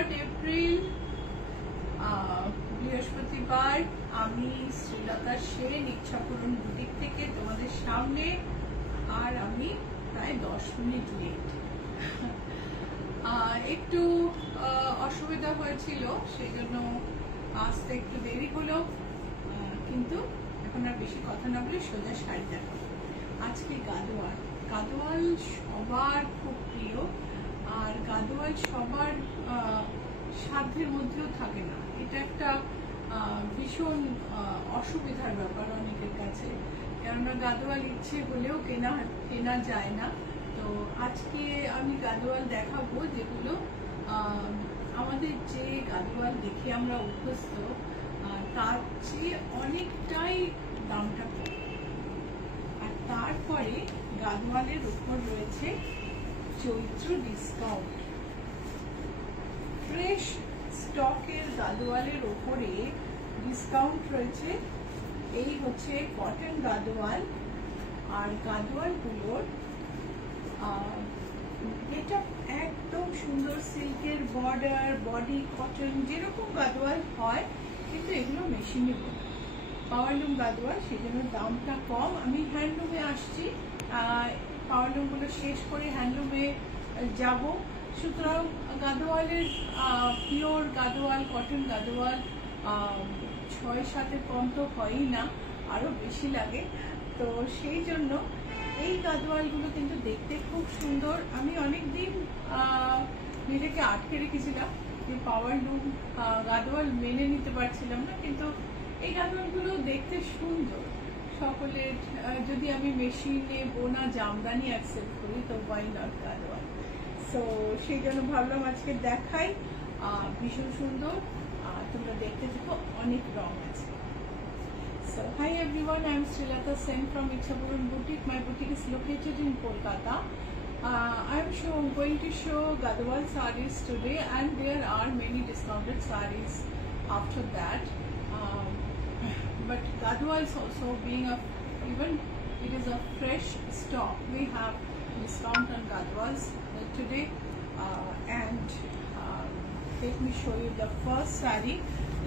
3rd April বৃহস্পতিবার আমি শ্রীলতা Sen ইচ্ছাপূরণ boutique থেকে তোমাদের সামনে। আর আমি প্রায় 10 মিনিট লেট, একটু অসুবিধা হয়েছিল, সেই জন্য আসতে একটু দেরি হলো। কিন্তু এখন আর বেশি কথা না বলে সোজা শাড়ি দেখো। আজকে গাদোয়াল, গাদোয়াল সবার খুব প্রিয়, আর গাদোয়াল সবার সাধ্যের মধ্যেও থাকে না। এটা একটা ভীষণ অসুবিধার ব্যাপার অনেকের কাছে, কেননা গাদোয়াল ইচ্ছে হলেও কেনা যায় না। তো আজকে আমি গাদোয়াল দেখাবো যেগুলো আমাদের যে গাদোয়াল দেখে আমরা অভ্যস্ত তার চেয়ে অনেকটাই দামটা কম। আর তারপরে গাদোয়ালের উপর রয়েছে চৈত্র ডিসকাউন্ট। ফ্রেশ স্টকের গাদোয়ালের উপরে ডিসকাউন্ট রয়েছে। এই হচ্ছে কটন গাদোয়াল, আর গাদোয়ালগুলোর এটা একদম সুন্দর সিল্কের বর্ডার, বডি কটন, যেরকম গাদোয়াল হয়, কিন্তু এগুলো মেশিনে বোনা, পাওয়ারলুম গাদোয়াল, সেই জন্য দামটা কম। আমি হ্যান্ডলুমে আসছি, পাওয়ারলুমগুলো শেষ করে হ্যান্ডলুমে যাব। সুতরাং গাদোয়ালের পিওর গাদোয়াল, কটন গাদোয়াল 6-7 কম তো হয়ই না, আরো বেশি লাগে। তো সেই জন্য এই গাদোয়ালগুলো কিন্তু দেখতে খুব সুন্দর। আমি অনেকদিন নিজেকে আটকে রেখেছিলাম যে পাওয়ারলুম গাদোয়াল মেনে নিতে পারছিলাম না, কিন্তু এই গাদোয়ালগুলো দেখতে সুন্দর। সকলের যদি আমি মেশিনে বোনা জামদানি অ্যাকসেপ্ট করি, তো ওয়াই নট গাদোয়াল। সো সেই জন্য ভাবলাম আজকে দেখাই, ভীষণ সুন্দর। তোমরা দেখতে দেখো, অনেক রং আছে। So hi everyone, I am Srilata Sen from Ichhapuran Boutique. My boutique is located in Kolkata. I am going to show Gadwal sarees today, and there are many discounted sarees after that. But Gadwals also being even it is a fresh stock, we have discount on Gadwals today. And let me show you the first saree.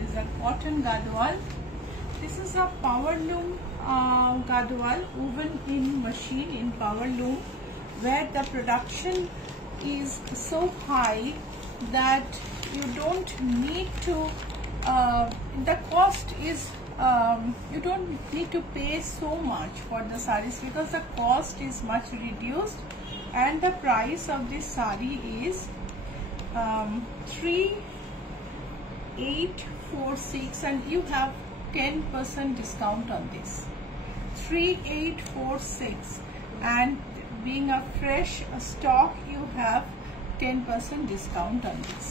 Is a cotton Gadwal. This is a powerloom Gadwal woven in machine in powerloom, where the production is so high that you don't need to the cost is you don't need to pay so much for the sarees, because the cost is much reduced, and the price of this saree is 3846, and you have 10% discount on this. 3846, and being a fresh stock, you have 10% discount on this.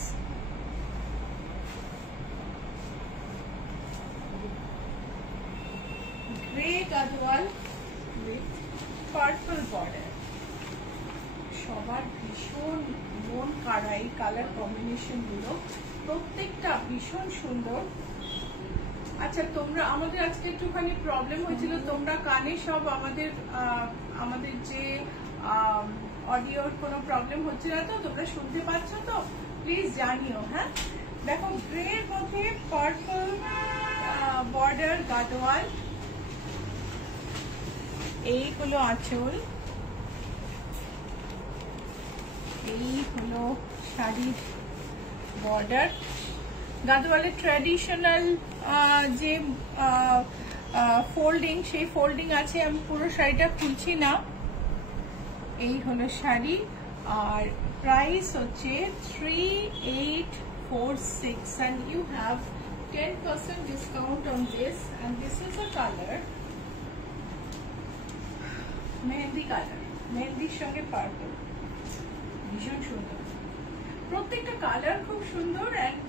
Grey Gadwal with purple border. সবার ভীষণ মন কাড়া এই colour combination গুলো, প্রত্যেকটা ভীষণ সুন্দর। আচ্ছা, তোমরা আমাদের আজকে একটুখানি প্রবলেম হয়েছিল, তোমরা কানে সব আমাদের যে অডিওর কোনো প্রবলেম হচ্ছে না তো, তোমরা শুনতে পাচ্ছ তো? প্লিজ জানিও। হ্যাঁ, দেখো গ্রে এর মধ্যে পার্পল বর্ডার গাদোয়াল, এই হলো আঁচল, এই হলো শাড়ির বর্ডার। গাদোয়ালের ট্র্যাডিশনাল যে ফোল্ডিং, সেই ফোল্ডিং আছে। আমি পুরো শাড়িটা খুলছি না। এই হলো শাড়ি, আর প্রাইস হচ্ছে 3846, and you have 10% discount on this. And this is a color, mehendi colour, মেহেন্দির সঙ্গে পার্পল, ভীষণ সুন্দর। প্রত্যেকটা কালার খুব সুন্দর, অ্যান্ড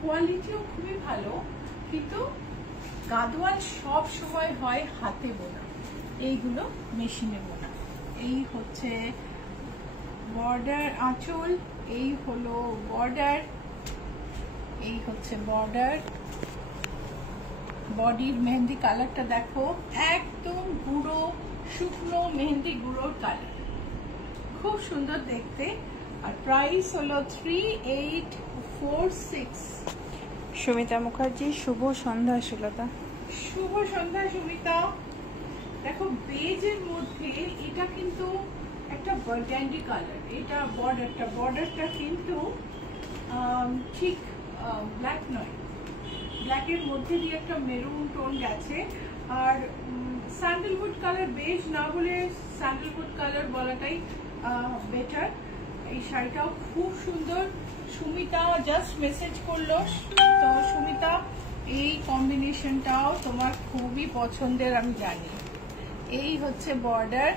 কোয়ালিটিও খুবই ভালো। কিন্তু গাদোয়াল সব সময় হয় হাতে বোনা, এইগুলো মেশিনে বোনা। এই হচ্ছে বর্ডার আঁচল, এই হলো বর্ডার, এই হচ্ছে বর্ডার। বডির মেহেন্দি কালারটা দেখো, একদম গুঁড়ো শুকনো মেহেন্দি গুঁড়োর কালার, খুব সুন্দর দেখতে। আর প্রাইস হলো 3846। সুমিতা মুখার্জি, শুভ সন্ধ্যা সুলতা। শুভ সন্ধ্যা সুমিতা। দেখো বেজের মধ্যে এটা কিন্তু একটা বার্গান্ডি কালার, এটা বর্ডারটা কিন্তু ঠিক ব্ল্যাক নয়, ব্ল্যাকের মধ্যে দিয়ে একটা মেরুন টোন গেছে। আর স্যান্ডেলউড কালার, বেজ না বলে স্যান্ডেলউড কালার বলাটাই বেটার। এই শাড়িটাও খুব সুন্দর। সুমিতা জাস্ট মেসেজ করলো, তো সুমিতা এই কম্বিনেশনটাও তোমার খুবই পছন্দের আমি জানি। এই হচ্ছে বর্ডার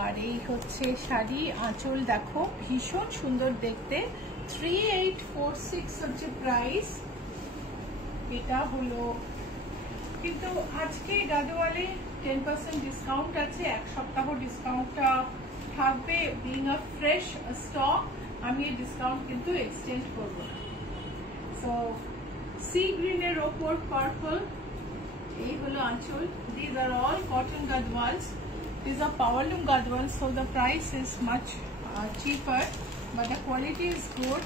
আর এই হচ্ছে শাড়ি, আঁচল দেখো ভীষণ সুন্দর দেখতে। 3846 হচ্ছে প্রাইস। এটা হলো কিন্তু আজকে গাদোয়ালে 10% ডিসকাউন্ট আছে, এক সপ্তাহ ডিসকাউন্টটা থাকবে। বিং আ ফ্রেশ স্টক, আমি এই ডিসকাউন্ট কিন্তু এক্সটেন্ড করব না। সো সি গ্রিনের ওপর পার্পল, এই হলো আঁচল। These are all cotton gadwals. These are powerloom gadwals, so the price is much cheaper, but the quality is good.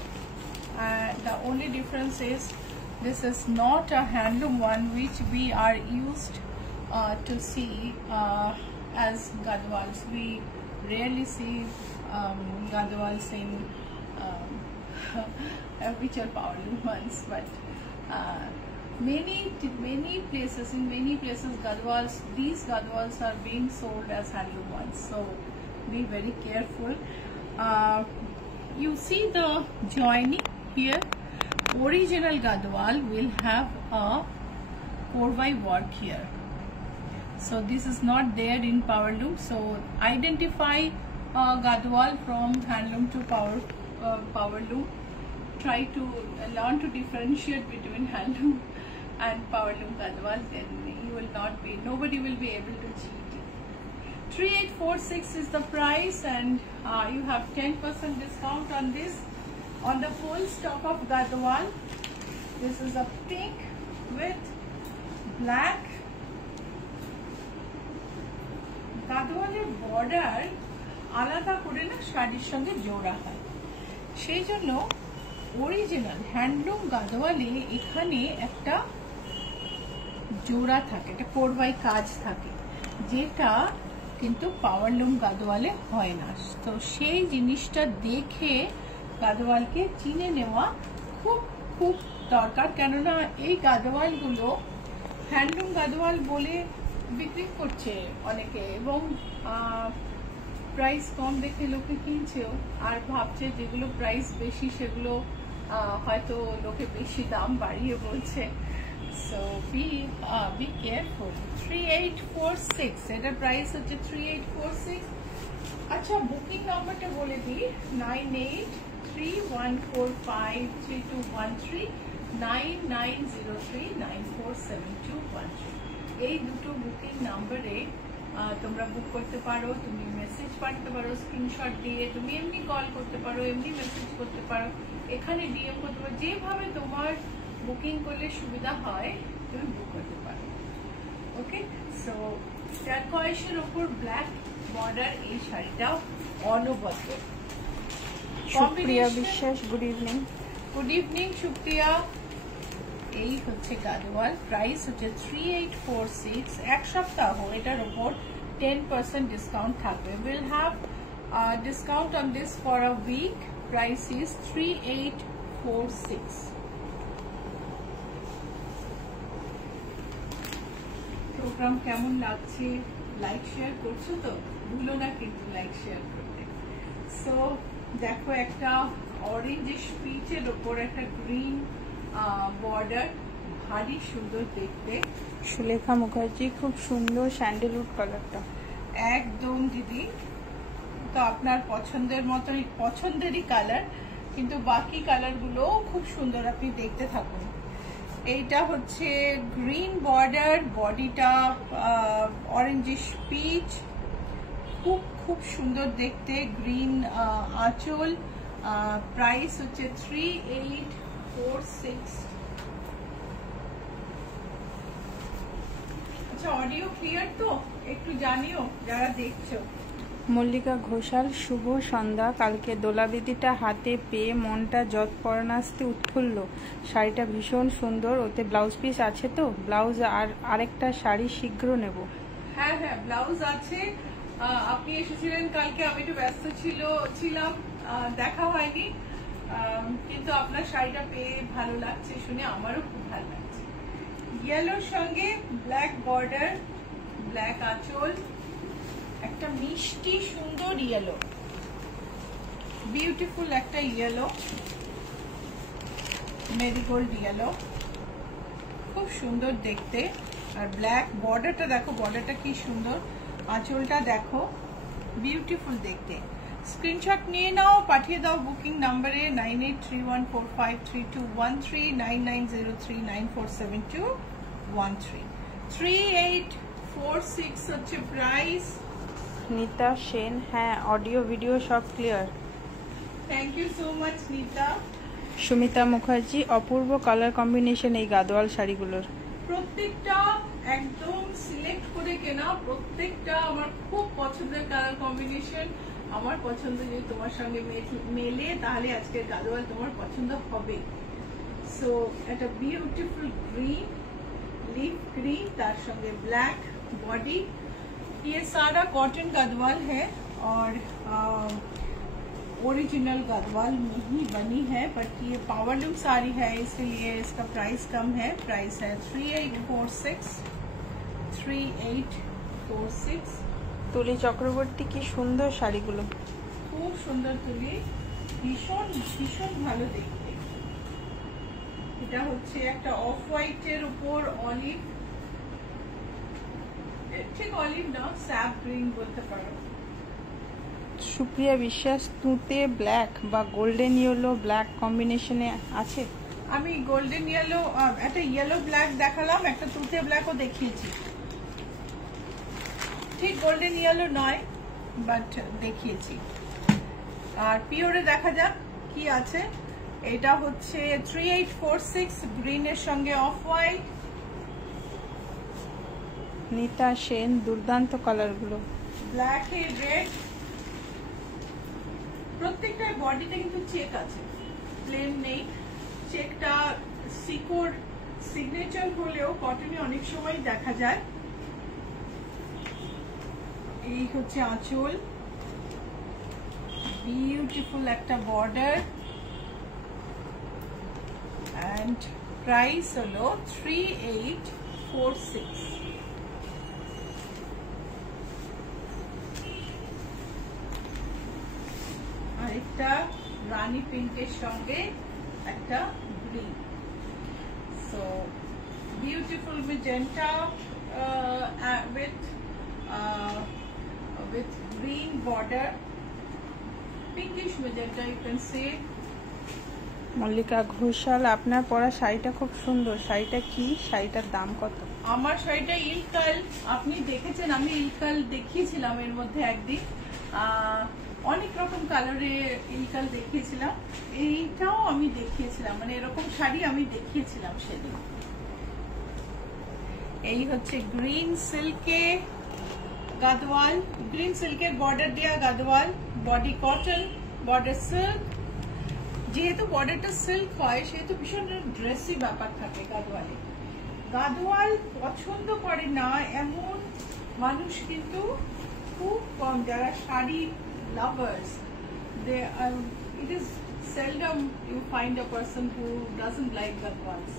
The only difference is this is not a handloom one, which we are used to see as gadwals. We rarely see gadwals in which are powerloom ones, but many places, in many places gadwals, these gadwals are being sold as handloom ones, so be very careful. You see the joining here. Original gadwal will have a korvai work here, so this is not there in powerloom. So identify gadwal from handloom to powerloom. Try to learn to differentiate between handloom and powerloom gadwal, then you will not be, nobody will be able to cheat. 3846 is the price, and you have 10% discount on this, on the full stock of gadwal. This is a pink with black. gadwaler border আলাদা করে না শাড়ির সঙ্গে জোড়া হয়, সেই জন্য original handloom গাদোয়ালে এখানে একটা জোড়া থাকে, একটা কোরবাই কাজ থাকে, যেটা কিন্তু পাওয়ারলুম গাদোয়ালে হয় না। তো সেই জিনিসটা দেখে গাদোয়ালকে চিনে নেওয়া খুব খুব দরকার, কেননা এই গাদোয়ালগুলো হ্যান্ডলুম গাদোয়াল বলে বিক্রি করছে অনেকে, এবং প্রাইস কম দেখে লোকে কিনছেও, আর ভাবছে যেগুলো প্রাইস বেশি সেগুলো হয়তো লোকে বেশি দাম বাড়িয়ে বলছে। So be careful. 3846 এটার প্রাইস হচ্ছে 3846। আচ্ছা বুকিং নাম্বারটা বলে দিই, 9831453213, 9903947213। এই দুটো বুকিং নাম্বারে তোমরা বুক করতে পারো, তুমি মেসেজ পাঠাতে পারো স্ক্রিনশট দিয়ে, তুমি এমনি কল করতে পারো, এমনি মেসেজ করতে পারো, এখানে ডিএম করতে পারো, যেভাবে তোমার বুকিং করলে সুবিধা হয় তুমি বুক করতে পারো। ওকে, সো টার্কয়েশের উপর ব্ল্যাক বর্ডার এই শাড়িটাও অনবদ্য। সুপ্রিয়া বিশ্বাস, good evening. Good evening Supriya. এই হচ্ছে গাদোয়াল, প্রাইস হচ্ছে 3846। এক সপ্তাহ এটার উপর 10% ডিসকাউন্ট থাকবে। Will have discount on this for a week. Price is 3846। Programme কেমন লাগছে, লাইক শেয়ার করছো তো, ভুলো না কিন্তু লাইক শেয়ার করতে। সো দেখো একটা অরেঞ্জ পিচের ওপর একটা গ্রিন বর্ডার, ভারী সুন্দর দেখতে। সুলেখা মুখার্জি, খুব সুন্দর স্যান্ডেলউড কালারটা। একদম দিদি, তো আপনার পছন্দের মতনই, পছন্দেরই কালার, কিন্তু বাকি কালারগুলো খুব সুন্দর, আপনি দেখতে থাকুন। এইটা হচ্ছে গ্রিন বর্ডার, বডিটা অরেঞ্জিশ পিচ, খুব খুব সুন্দর দেখতে, গ্রিন আঁচল। প্রাইস হচ্ছে 3846। আচ্ছা অডিও ক্লিয়ার তো? একটু জানিও যারা দেখছো। মল্লিকা ঘোষাল, শুভ সন্ধ্যা। কালকে দোলাবেদিটা হাতে পেয়ে মনটা যৎপরণাস্তি উৎফুল্ল। শাড়িটা ভীষণ সুন্দর, ওতে ব্লাউজ পিস আছে তো? ব্লাউজ আর আরেকটা শাড়ি শীঘ্র নেব। হ্যাঁ হ্যাঁ, ব্লাউজ আছে। আপনি এসেছিলেন কালকে, আমি একটু ব্যস্ত ছিলাম, দেখা হয়নি, কিন্তু আপনার শাড়িটা পেয়ে ভালো লাগছে শুনে, আমারও খুব ভালো লাগছে। ইয়েলোর সঙ্গে ব্ল্যাক বর্ডার, ব্ল্যাক আঁচল, একটা মিষ্টি সুন্দর ইয়েলো, বিউটিফুল একটা ইয়েলো, মেরিগোল্ড ইয়েলো, খুব সুন্দর দেখতে। আর ব্ল্যাক বর্ডারটা দেখো, বর্ডারটা কি সুন্দর, আঁচলটা দেখো, বিউটিফুল দেখতে। স্ক্রিনশট নিয়ে নাও, পাঠিয়ে দাও বুকিং নাম্বারে 9831453213, 9903947213। 3846 হচ্ছে প্রাইস। নিতা সেন, হ্যাঁ অডিও ভিডিও সব clear. Thank you so much Nita. Sumita Mukherjee, অপূর্ব কালার কম্বিনেশন এই গাদোয়াল শাড়িগুলোর। প্রত্যেকটা একদম সিলেক্ট করে কেনা, প্রত্যেকটা আমার খুব পছন্দের কালার কম্বিনেশন। আমার পছন্দ যে তোমার সঙ্গে মেলে, তাহলে আজকের গাদোয়াল তোমার পছন্দ হবে। সো একটা বিউটিফুল গ্রিন, লিফ ग्रीन, तार संगे ब्लैक बॉडी। ये सारा कॉटन गदवाल है और ओरिजिनल गदवाल में ही बनी है, बट ये पावरलूम साड़ी है इसलिए इसका प्राइस कम है। प्राइस है 3846। তুলি চক্রবর্তী, কি সুন্দর শাড়িগুলো, খুব সুন্দর তুলি, ভীষণ ভীষণ ভালো দেখতে। এটা হচ্ছে একটা অফ হোয়াইটের উপর অলিভ, ঠিক অলিভ না, স্যাপ গ্রিন বলতে পারো। সুপ্রিয়া বিশ্বাস, তুঁতে ব্ল্যাক বা গোল্ডেন ইয়েলো ব্ল্যাক কম্বিনেশনে আছে? আমি গোল্ডেন ইয়েলো, একটা ইয়েলো ব্ল্যাক দেখালাম, একটা তুঁতে ব্ল্যাকও দেখিয়েছি। ঠিক গোল্ডেন ইয়েলো নয়, বাট দেখিয়েছি। আর পিওরে দেখা যাক কি আছে। এটা হচ্ছে 3846, গ্রিনের সঙ্গে অফ হোয়াইট। নিতা সেন, দুর্দান্ত কালারগুলো। ব্ল্যাক এ রেড, প্রত্যেকটা বডিতে কিন্তু চেক আছে, প্লেন নেই। চেকটা সিকোর সিগনেচার হলেও কটনে অনেক সময় দেখা যায়। এই হচ্ছে আঁচল, বিউটিফুল একটা বর্ডার, এন্ড প্রাইস হলো 3846। আরেকটা রানী পিঙ্কের সঙ্গে একটা green. So beautiful magenta with green border, pinkish magenta you can say। Mallika Ghoshal, আপনার পরা শাড়িটা খুব সুন্দর, শাড়িটা কি, শাড়িটার দাম কত? আমার শাড়িটা ইলকাল, আপনি দেখেছেন, আমি ইলকাল দেখিয়েছিলাম এর মধ্যে একদিন, অনেক রকম কালারে ইলকাল দেখিয়েছিলাম, এইটাও আমি দেখিয়েছিলাম, মানে এরকম শাড়ি আমি দেখিয়েছিলাম সেদিন। এই হচ্ছে গ্রিন সিল্কে গাদওয়াল, গ্রিন সিল্কের বর্ডার দেয়া Gadwal, body cotton, border silk. যেহেতু বর্ডারটা সিল্ক হয় সেহেতু ভীষণ ড্রেসি ব্যাপার থাকে গাদওয়ালে। গাদওয়াল পছন্দ করে না এমন মানুষ কিন্তু খুব কম, যারা sari lovers. It is seldom you find a person who doesn't like gadwals.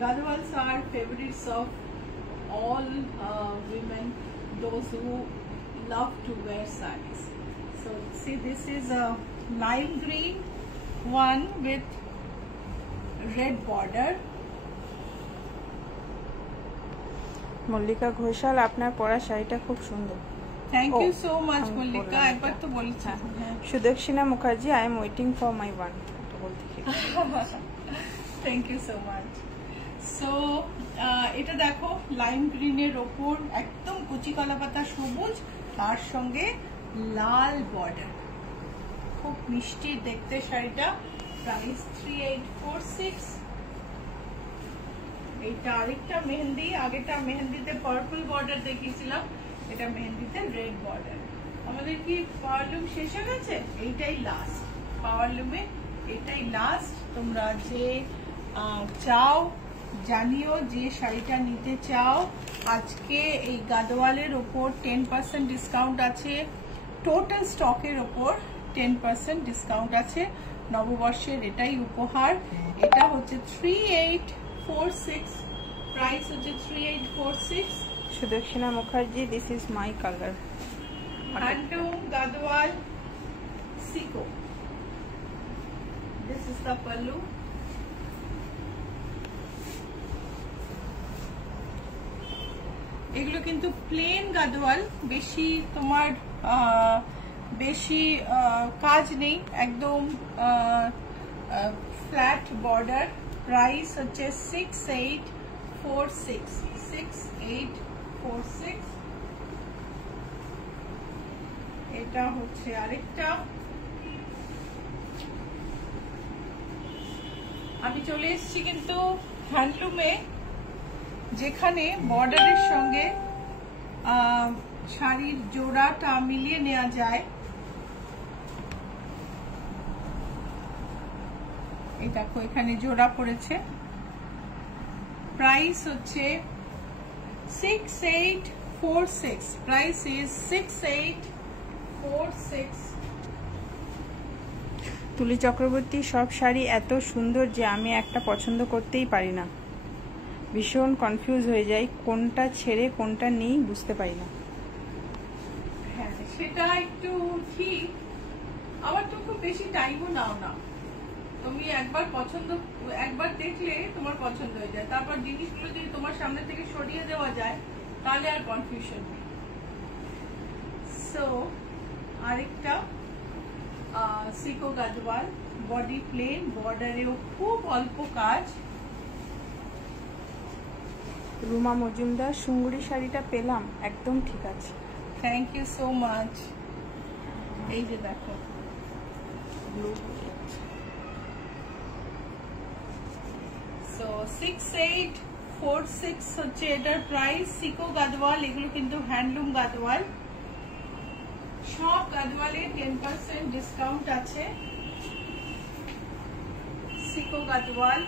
Gadwals are favorites of all women, those who love to wear sarees. So see, this is a lime green one with red border. Mallika Ghoshal, আপনার পরা শাড়িটা খুব সুন্দর। Thank you so much, Mallika, একবার তো বলেছি। Sudakshina Mukherjee, I am waiting for my one. Thank you so much. So এটা দেখো, লাইম গ্রিনের ওপর একদম কুচি কলা পাতা সবুজ, তার সঙ্গে লাল বর্ডার, খুব মিষ্টি দেখতে শাড়িটা। প্রাইস 3846। এইটা আরেকটা মেহেন্দি, আগেটা মেহেন্দিতে পার্পল বর্ডার দেখিয়েছিলাম, এটা মেহেন্দিতে রেড বর্ডার। আমাদের কি পাওয়ার লুম শেষ হয়ে গেছে? এইটাই লাস্ট পাওয়ার লুমে, এটাই লাস্ট। তোমরা যে চাও জানিও, যে শাড়িটা নিতে চাও। আজকে এই গাদওয়ালের ওপর 10% ডিসকাউন্ট আছে, টোটাল স্টকের ওপর 10% ডিসকাউন্ট আছে। নববর্ষের এটাই উপহার। এটা হচ্ছে 3846, প্রাইস হচ্ছে 3846। Sudakshina Mukherjee, this is my colour. Handloom Gadwal sico, this is the pallu. এগুলো কিন্তু প্লেন গাদওয়াল, বেশি তোমার বেশি কাজ নেই, একদম ফ্ল্যাট বর্ডার। প্রাইস হচ্ছে 6846, 6846। এটা হচ্ছে আরেকটা। আমি চলে এসেছি কিন্তু হ্যান্ডলুমে, যেখানে বর্ডারের সঙ্গে শাড়ির জোড়াটা মিলিয়ে নেওয়া যায়। এই দেখো এখানে জোড়া পড়েছে। প্রাইস হচ্ছে 6846, প্রাইস ইজ 6846। তুলি চক্রবর্তী, সব শাড়ি এত সুন্দর যে আমি একটা পছন্দ করতেই পারি না, ভীষণ কনফিউজ হয়ে যাই, কোনটা ছেড়ে কোনটা নেই বুঝতে পারি না। হ্যাঁ সেটা একটু ঠিক, আবার তো খুব বেশি টাইমও নাও না। তুমি একবার দেখলে তোমার পছন্দ হয়ে যায়, তারপর জিনিসগুলো যদি তোমার সামনে থেকে সরিয়ে দেওয়া যায় তাহলে আর কনফিউশন নেই। সো আরেকটা সিকো গাদওয়াল, বডি প্লেন, বর্ডারেও খুব অল্প কাজ। রুমা মজুমদার, সুঙ্গুরি শাড়িটা পেলাম, একদম ঠিক আছে, থ্যাংক ইউ সো মাচ। এই যে দেখো ব্লু। সো 6846 হচ্ছে এটার প্রাইস। সিকো গাদওয়াল, এগুলো কিন্তু হ্যান্ডলুম গাদওয়াল। সব গাদওয়ালে 10% ডিসকাউন্ট আছে। সিকো গাদওয়াল,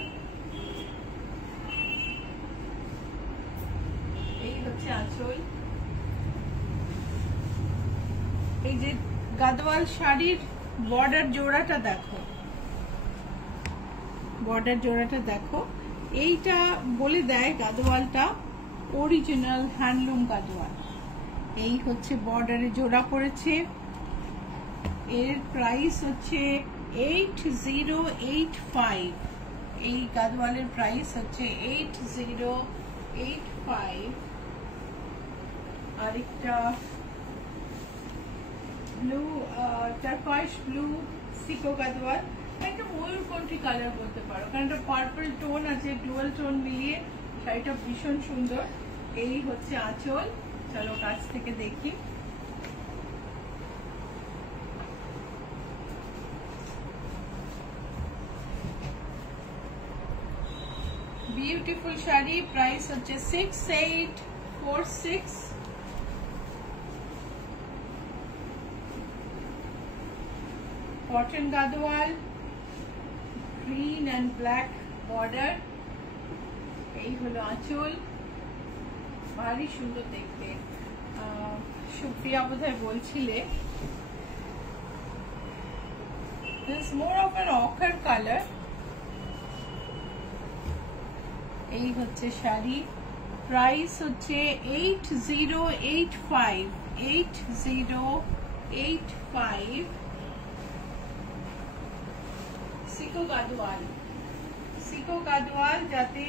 এই হচ্ছে আঁচল। এই যে গাদওয়াল শাড়ির বর্ডার জোড়াটা দেখো, বর্ডার জোড়াটা দেখো, এইটা বলে দেয় গাদওয়ালটা অরিজিনাল হ্যান্ডলুম গাদওয়াল। এই হচ্ছে বর্ডারে জোড়া পড়েছে। এর প্রাইস হচ্ছে 8085, এই গাদওয়ালের প্রাইস হচ্ছে 8085। আরেকটা ব্লু, টারকয়েস ব্লু সিকো গাদওয়াল, একটা ময়ূরকণ্ঠী কালার বলতে পারো, কারণ একটা পার্পল টোন আছে, ডুয়াল টোন মিলিয়ে শাড়িটা ভীষণ সুন্দর। এই হচ্ছে আঁচল, চলো কাছ থেকে দেখি। বিউটিফুল শাড়ি, প্রাইস হচ্ছে 6846। Cotton Gadwal, green and black border. এই হলো আঁচল, ভারী সুন্দর দেখতে। সুপ্রিয়া বোধহয় বলছিলে this more of an ochre colour. এই হচ্ছে শাড়ি, প্রাইস হচ্ছে 8085, 8085। সিকো গাদওয়াল, সিকো গাদওয়াল, যাতে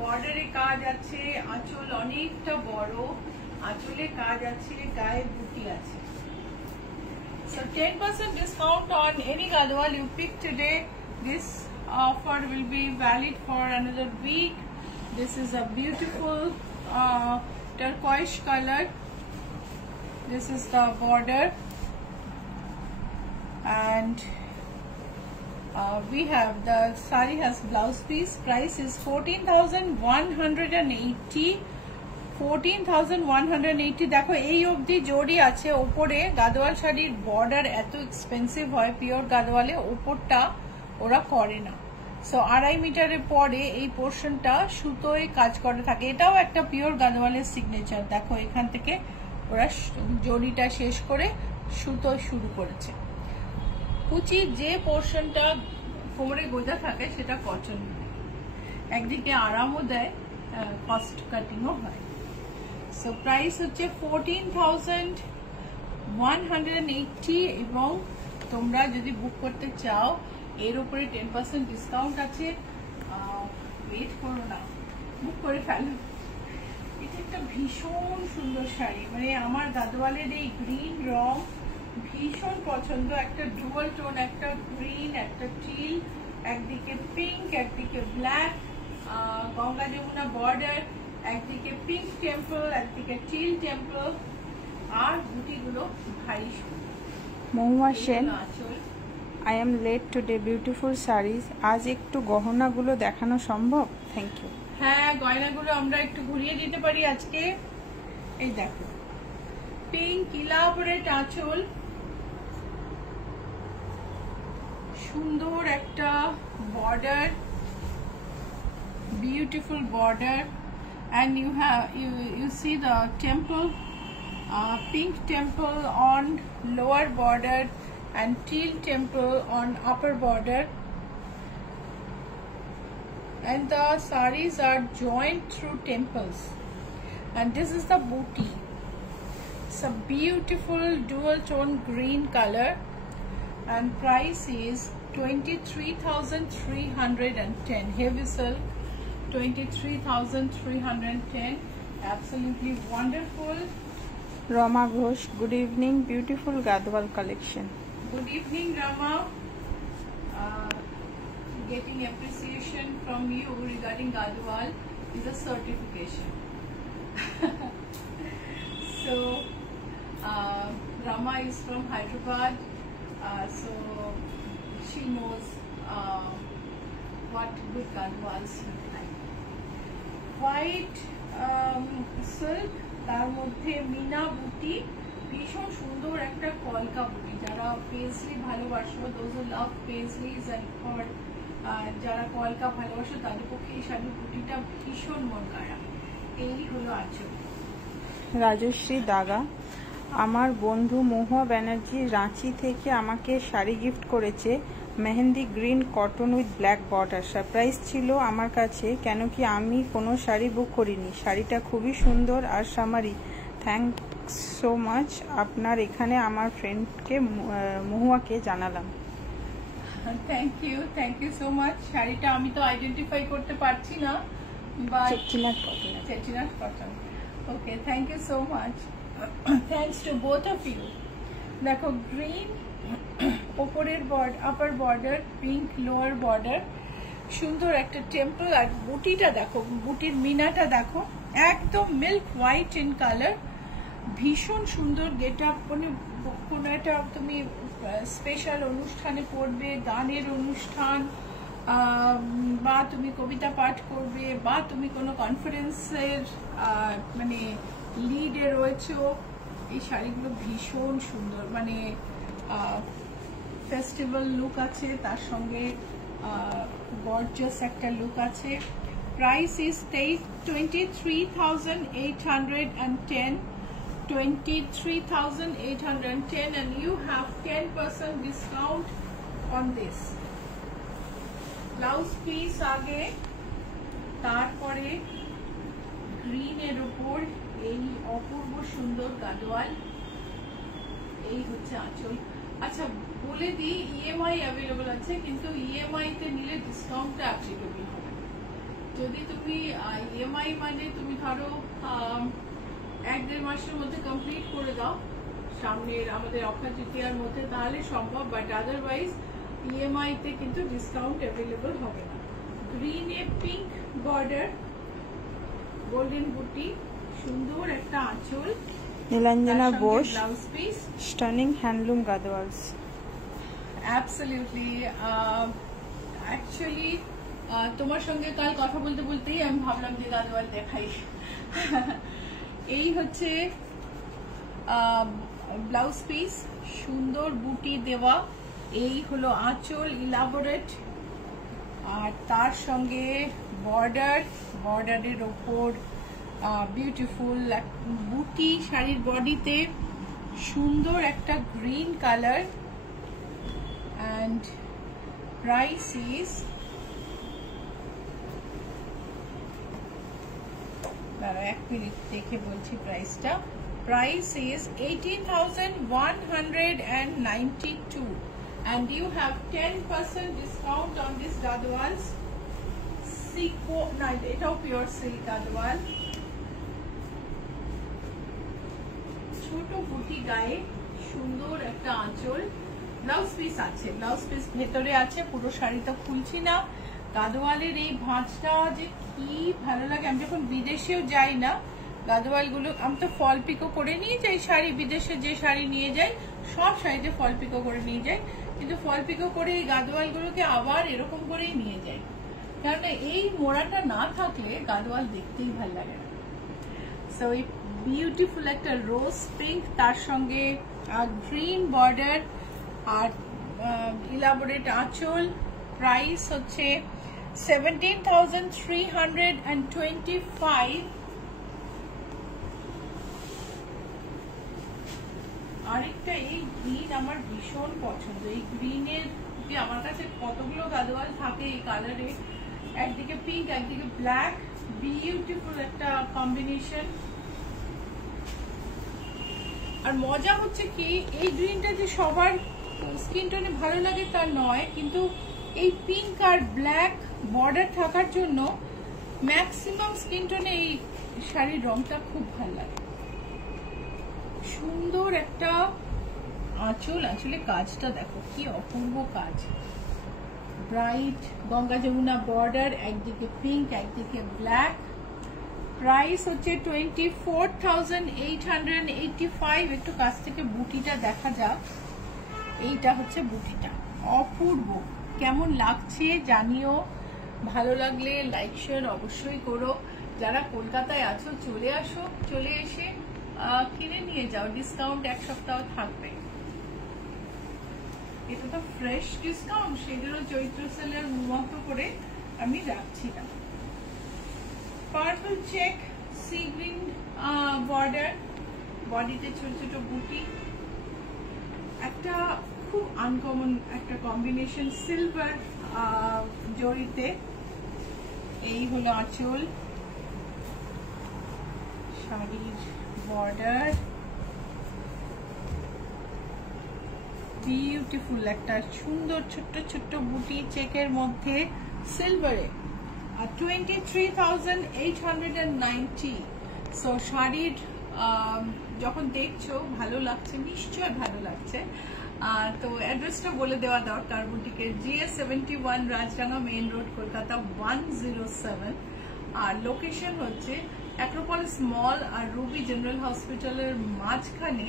বর্ডারে কাজ আছে, আঁচল অনেকটা বড়, আঁচলে কাজ আছে, গায়ে বুটি আছে। So 10% discount on any gadwal you pick today. This offer will be valid for another week. This is a beautiful turquoise color. This is the border, and we have the sari has blouse piece. Price is 14,180 14,180। দেখো এই অবধি জড়ি আছে ওপরে। গাদোয়াল শাড়ির border এত expensive হয় pure গাদোয়ালে, ওপরটা ওরা করে না। সো 2.5 মিটারের পরে এই পোর্শনটা সুতোয় কাজ করে থাকে। এটাও একটা পিওর গাদোয়ালের সিগনেচার। দেখো এখান থেকে ওরা জড়িটা শেষ করে সুতো শুরু করেছে। কুচি যে পোর্শনটা কোমরে গোজা থাকে সেটা কটন, একদিকে আরামও দেয়, কস্ট কাটিংও হয়। সো প্রাইস হচ্ছে 14,180 এবং তোমরা যদি বুক করতে চাও এর উপরে 10% ডিসকাউন্ট আছে। ওয়েট করো না, বুক করে ফেলো। এটা একটা ভীষণ সুন্দর শাড়ি, মানে আমার গাদোয়ালের এই গ্রিন রং ভীষণ পছন্দ। একটা ডুয়াল টোন, একটা গ্রিন, একটা টিল, একদিকে পিঙ্ক, একদিকে ব্ল্যাক, গঙ্গা যমুনা বর্ডার, একদিকে পিঙ্ক টেম্পল, একদিকে টিল টেম্পল, আর বুটিগুলো ভারী সুন্দর। Mahua Sen, I am late today, beautiful saris. আজ একটু গহনাগুলো দেখানো সম্ভব? Thank you. হ্যাঁ, গয়নাগুলো আমরা একটু ঘুরিয়ে দিতে পারি আজকে। এই দেখো পিঙ্ক ইলাবোরেট আঁচল, সুন্দর একটা border, beautiful border, and you see the temple, pink temple on lower border and teal temple on upper border, and the sarees are joined through temples, and this is the booty. It's a beautiful dual tone green color, and price is 23,310. heavy silk, 23,310. Absolutely wonderful. Rama Ghosh, good evening, beautiful Gadwal collection. Good evening, Rama. Getting appreciation from you regarding Gadwal is a certification. So Rama is from Hyderabad, so she knows what good Gadwals look like. White silk, তার মধ্যে মিনা বুটি, ভীষণ সুন্দর একটা কলকা বুটি। যারা পেজলি ভালোবাসো, those who love paisleys and for যারা কলকা ভালোবাসো তাদের পক্ষে এই শাড়ির বুটিটা ভীষণ মন কাড়া। এই হলো আঁচল। রাজশ্রী দাগা, আমার বন্ধু মহুয়া ব্যানার্জি রাঁচি থেকে আমাকে শাড়ি গিফট করেছে, mehendi green cotton with black border. Surprise ছিল আমার কাছে, কেন কি আমি কোনো শাড়ি বুক করিনি। শাড়িটা খুবই সুন্দর আর সামারি। Thanks so much. আপনার এখানে আমার ফ্রেন্ডকে মহুয়াকে জানালাম। Thank you so much. শাড়িটা আমি তো আইডেন্টিফাই করতে পারছি না, but Chettinad cotton. Okay, thank you so much. Thanks to both of you. দেখো গ্রিন ওপরের upper border, pink lower border, সুন্দর একটা টেম্পল, আর বুটিটা দেখো, বুটির মিনাটা দেখো, একদম মিল্ক হোয়াইট ইন কালার, ভীষণ সুন্দর গেট আপ। মানে কোনো একটা তুমি স্পেশাল অনুষ্ঠানে পড়বে, গানের অনুষ্ঠান, বা তুমি কবিতা পাঠ করবে, বা তুমি কোনো কনফারেন্সের মানে লিডে রয়েছো, এই শাড়িগুলো ভীষণ সুন্দর। মানে ফেস্টিভ্যাল লুক আছে, তার সঙ্গে গর্জিয়াস একটা লুক আছে। Price is 23,810, 23,810, and you have 10% discount on this. Blouse piece আগে, তারপরে গ্রিনের উপর এই অপূর্ব সুন্দর গাদোয়াল, এই হচ্ছে আঁচল। আচ্ছা বলে দিই, ইএমআই অ্যাভেলেবল আছে, কিন্তু ইএমআই তে নিলে ডিসকাউন্টটা অ্যাপ্লিকেবল হবে। যদি তুমি ইএমআই মানে তুমি ধরো 1-1.5 মাসের মধ্যে কমপ্লিট করে দাও সামনের আমাদের অক্ষয় তৃতীয়ার মধ্যে, তাহলে সম্ভব, বাট আদারওয়াইজ ইএমআই তে কিন্তু ডিসকাউন্ট অ্যাভেলেবল হবে না। গ্রিনে পিঙ্ক বর্ডার, গোল্ডেন বুটি, সুন্দর একটা আঁচল, Nilanjana Bose, blouse piece, stunning handloom Gadwals. Absolutely. Actually তোমার সঙ্গে কাল কথা বলতে বলতেই আমি ভাবলাম যে গাদওয়াল দেখাই। এই হচ্ছে ব্লাউজ পিস, সুন্দর বুটি দেওয়া। এই হলো আঁচল, ইলাবোরেট, আর তার সঙ্গে বর্ডারের ওপর বিউটিফুল বুটি। শাড়ির বডিতে সুন্দর একটা green colour. And price is, এক মিনিট দেখে বলছি প্রাইসটা। Price is 18,192 and you have 10% discount on this gadwals. এটাও পিওর সিল্ক গাদওয়াল। ছোট বুটি গায়ে, সুন্দর একটা আঁচল, ব্লাউজ পিস আছে, ব্লাউজ পিস ভেতরে আছে, পুরো শাড়িটা খুলছি না। গাদওয়ালের এই ভাঁজটা যে কি ভালো লাগে। আমি যখন বিদেশেও যাই না, গাদওয়াল গুলো আমি তো ফল পিকো করে নিয়ে যাই শাড়ি, বিদেশে যে শাড়ি নিয়ে যাই সব শাড়িতে ফল পিকো করে নিয়ে যাই, কিন্তু ফল পিকো করে এই গাদওয়াল গুলোকে আবার এরকম করেই নিয়ে যাই, কারণ এই মোড়াটা না থাকলে গাদওয়াল দেখতেই ভালো লাগে না। সো এই বিউটিফুল একটা রোজ পিঙ্ক, তার সঙ্গে গ্রিন বর্ডার আর ইলাবোরেট আঁচল। প্রাইস হচ্ছে 17,325। আরেকটা এই গ্রিন আমার ভীষণ পছন্দ। এই গ্রিনের যে আমার কাছে কতগুলো গাদওয়াল থাকে এই কালারে, একদিকে পিঙ্ক একদিকে ব্ল্যাক, বিউটিফুল একটা কম্বিনেশন। আর মজা হচ্ছে কি, এই গ্রিনটা যে সবার স্কিন টোনে ভালো লাগে তা নয়, কিন্তু এই পিঙ্ক আর ব্ল্যাক বর্ডার থাকার জন্য ম্যাক্সিমাম স্কিন টোনে এই শাড়ির রংটা খুব ভালো লাগে। সুন্দর একটা আঁচল, আঁচলে কাজটা দেখো কি অপূর্ব কাজ। ব্রাইট গঙ্গা যমুনা বর্ডার, একদিকে পিঙ্ক একদিকে ব্ল্যাক। প্রাইস হচ্ছে 24,885। একটু কাছ থেকে বুটিটা দেখা যাক। এইটা হচ্ছে বুটিটা, অপূর্ব। কেমন লাগছে জানিও, ভালো লাগলে লাইক শেয়ার অবশ্যই করো। যারা কলকাতায় আছো চলে আসো, চলে এসে কিনে নিয়ে যাও, ডিসকাউন্ট এক সপ্তাহ থাকবে। এটা তো ফ্রেশ ডিসকাউন্ট, সেই জন্য চৈত্র সেলের মতো করে আমি রাখছি না। Purple check, sea green border, বডিতে ছোট ছোট বুটি, একটা খুব আনকমন একটা কম্বিনেশন, সিলভার জড়িতে। এই হলো আঁচল, শাড়ির বর্ডার, বিউটিফুল একটা সুন্দর ছোট্ট ছোট্ট বুটি চেকের মধ্যে সিলভারে। আর 23,890। সো শাড়ির যখন দেখছো ভালো লাগছে, নিশ্চয় ভালো লাগছে। তো অ্যাড্রেসটা বলে দেওয়া দরকার। বুটিকের GS 71 Rajdanga main road, Kolkata 107। আর লোকেশন হচ্ছে অ্যাক্রোপলিস মল আর রুবি জেনারেল হসপিটালের মাঝখানে,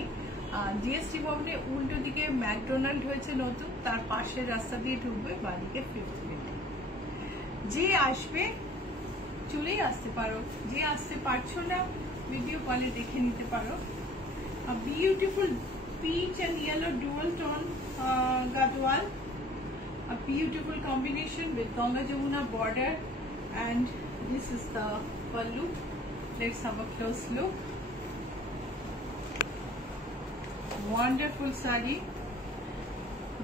জিএসটি ভবনে উল্টো দিকে ম্যাকডোনাল্ড হয়েছে নতুন, তার পাশের রাস্তা দিয়ে ঢুকবে, বাদিকে 5th মিনিট। যে আসবে চলেই আসতে পারো, যে আসতে পারছো না ভিডিও কলে দেখে নিতে পারো। Beautiful peach and yellow dual tone gadwal, a beautiful combination with Ganga Jamuna border, and this is the pallu. Let's have a close look. Wonderful sari.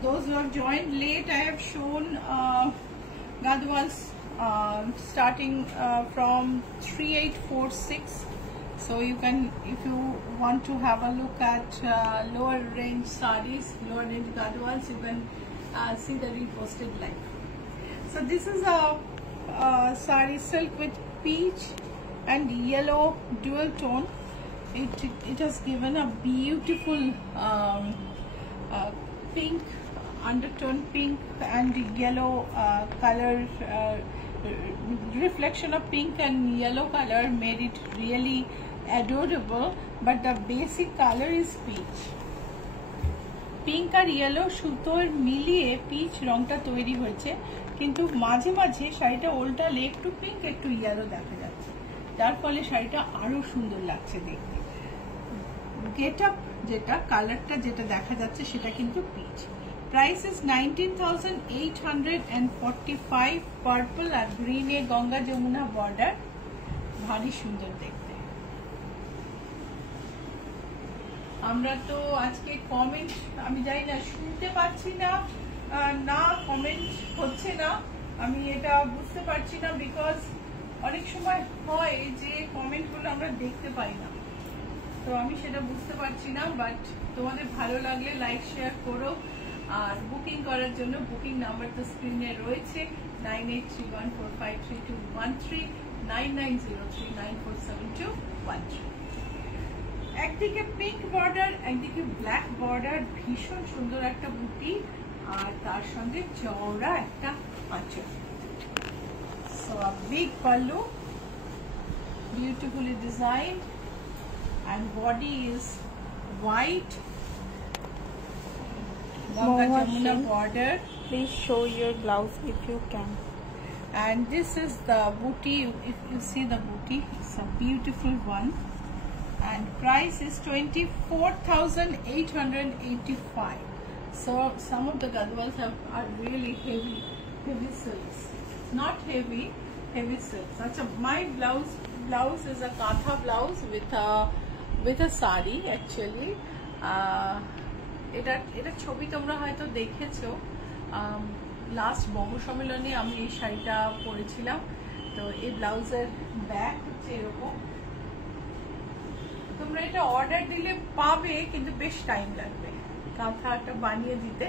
Those who have joined late, I have shown gadwals starting from 3846. So you can, if you want to have a look at lower range sarees, lower range gadwals, you can see the reposted live. So this is a saree silk with peach and yellow dual tone. It has given a beautiful pink undertone, pink and yellow color. Reflection of pink and yellow color made it really adorable, but the basic color is peach. Pink আর yellow সুতোর মিলিয়ে peach রংটা তৈরি হয়েছে, কিন্তু মাঝে মাঝে শাড়িটা উল্টালে একটু পিঙ্ক একটু yellow দেখা যাচ্ছে। যার ফলে শাড়িটা আরো সুন্দর লাগছে দেখতে। গেট আপ যেটা, কালারটা যেটা দেখা যাচ্ছে সেটা কিন্তু পিচ। Price is 19,845। পার্পল আর গ্রিনে গঙ্গা যমুনা বর্ডার, ভারী সুন্দর দেখতে। আমরা তো আজকে কমেন্ট আমি জানি না শুনতে পাচ্ছি না, না কমেন্ট হচ্ছে না, আমি এটা বুঝতে পারছি না, বিকজ অনেক সময় হয় যে কমেন্টগুলো আমরা দেখতে পাই না, তো আমি সেটা বুঝতে পারছি না। বাট তোমাদের ভালো লাগলে লাইক শেয়ার করো। আর বুকিং করার জন্য বুকিং নাম্বার তো স্ক্রিনে রয়েছে, 9831453213, 9903947213। একদিকে পিঙ্ক বর্ডার, একদিকে ব্ল্যাক বর্ডার, ভীষণ সুন্দর একটা বুটি, আর তার সঙ্গে চওড়া একটা আঁচল। So a big pallu, beautifully designed, and body is white. Ganga Jamuna border. Please show your blouse if you can. And this is the booty. If you see the booty, it's a beautiful one. And price is 24,885. So some of the gadwals are really heavy silks. Not heavy silks. Achha, my blouse is a katha blouse with a sari actually. এটা ছবি তোমরা হয়তো দেখেছো, last বঙ্গ সম্মেলনে আমি এই শাড়িটা পরেছিলাম। তো এই ব্লাউজের ব্যাক হচ্ছে এরকম। তোমরা এটা অর্ডার দিলে পাবে, কিন্তু বেশ টাইম লাগবে, কাঁথাটা বানিয়ে দিতে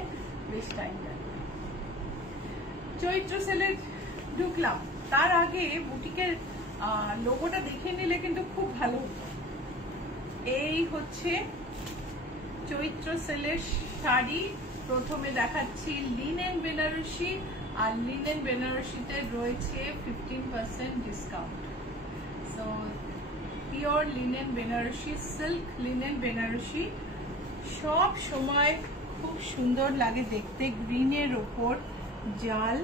বেশ টাইম লাগবে। চৈত্র সেলে ঢুকলাম, তার আগে বুটিকের লোগোটা দেখে নিলে কিন্তু খুব ভালো হতো। এই হচ্ছে চৈত্র সেলের শাড়ি। প্রথমে দেখাচ্ছি লিনেন বেনারসি, আর লিনেন বেনারসিতে রয়েছে 15% discount. So pure linen Banarasi, silk linen Banarasi, সব সময় খুব সুন্দর লাগে দেখতে। গ্রিনের ওপর জাল,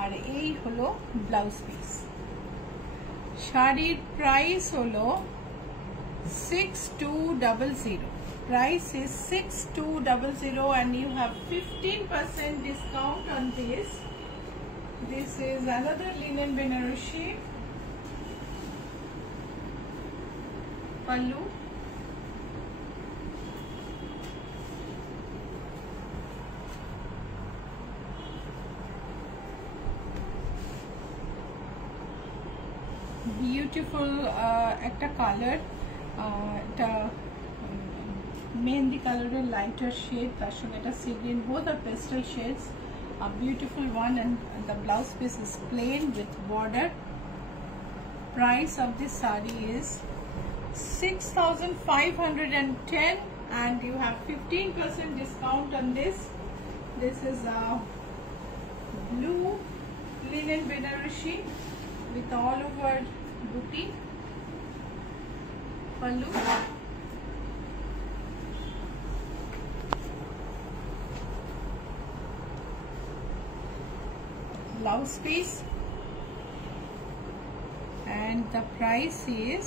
আর এই হলো ব্লাউজ পিস। শাড়ির প্রাইস হলো 6200। Price is 6200 and you have 15% discount on this. This is another linen Benarashi. Pallu. Beautiful একটা কালার, এটা মেহেন্দি কালারের লাইটার শেড, তার সঙ্গে এটা sea green, both are pastel shades. A beautiful one, and the blouse piece is plain with border. Price of this saree is 6510 and you have 15% discount on this. This is a blue linen Benarashi with all over booty. Pallu. Blouse piece, and the price is